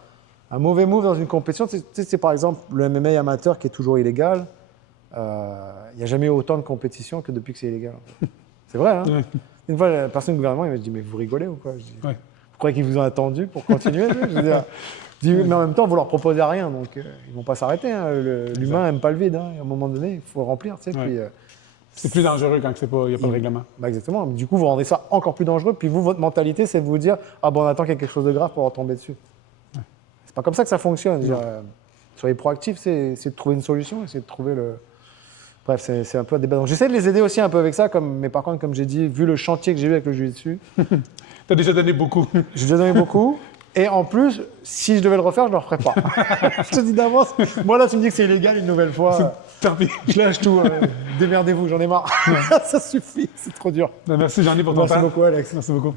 un mauvais move dans une compétition, tu sais, c'est par exemple le MMA amateur qui est toujours illégal. Il n'y a jamais eu autant de compétitions que depuis que c'est illégal. En fait. C'est vrai. Hein. Ouais. Une fois, la personne du gouvernement il m'a dit mais vous rigolez ou quoi? Je dis, Ouais. vous croyez qu'ils vous ont attendu pour continuer? Je veux dire, je dis, mais en même temps, vous leur proposez rien, donc ils ne vont pas s'arrêter. Hein. L'humain n'aime pas le vide. Hein. À un moment donné, il faut remplir. Tu sais, Ouais. puis, C'est plus dangereux quand il n'y a pas de règlement. bah exactement. Du coup, vous rendez ça encore plus dangereux. Puis vous, votre mentalité, c'est de vous dire ah bon, on attend qu'il y ait quelque chose de grave pour retomber dessus. C'est pas comme ça que ça fonctionne. Je veux dire, soyez proactifs, c'est de trouver une solution, essayer de trouver le. Bref, c'est un peu un débat. Donc j'essaie de les aider aussi un peu avec ça, mais par contre, comme j'ai dit, vu le chantier que j'ai eu avec le jiu-jitsu, Tu as déjà donné beaucoup. j'ai déjà donné beaucoup. Et en plus, si je devais le refaire, je ne le referais pas. Je te dis d'avance. Moi, là, tu me dis que c'est illégal une nouvelle fois. Tant pis. Je lâche tout. Démerdez-vous, j'en ai marre. Ça suffit, c'est trop dur. Merci Jean-Yves pour ton Merci temps. beaucoup, Alex. Merci beaucoup.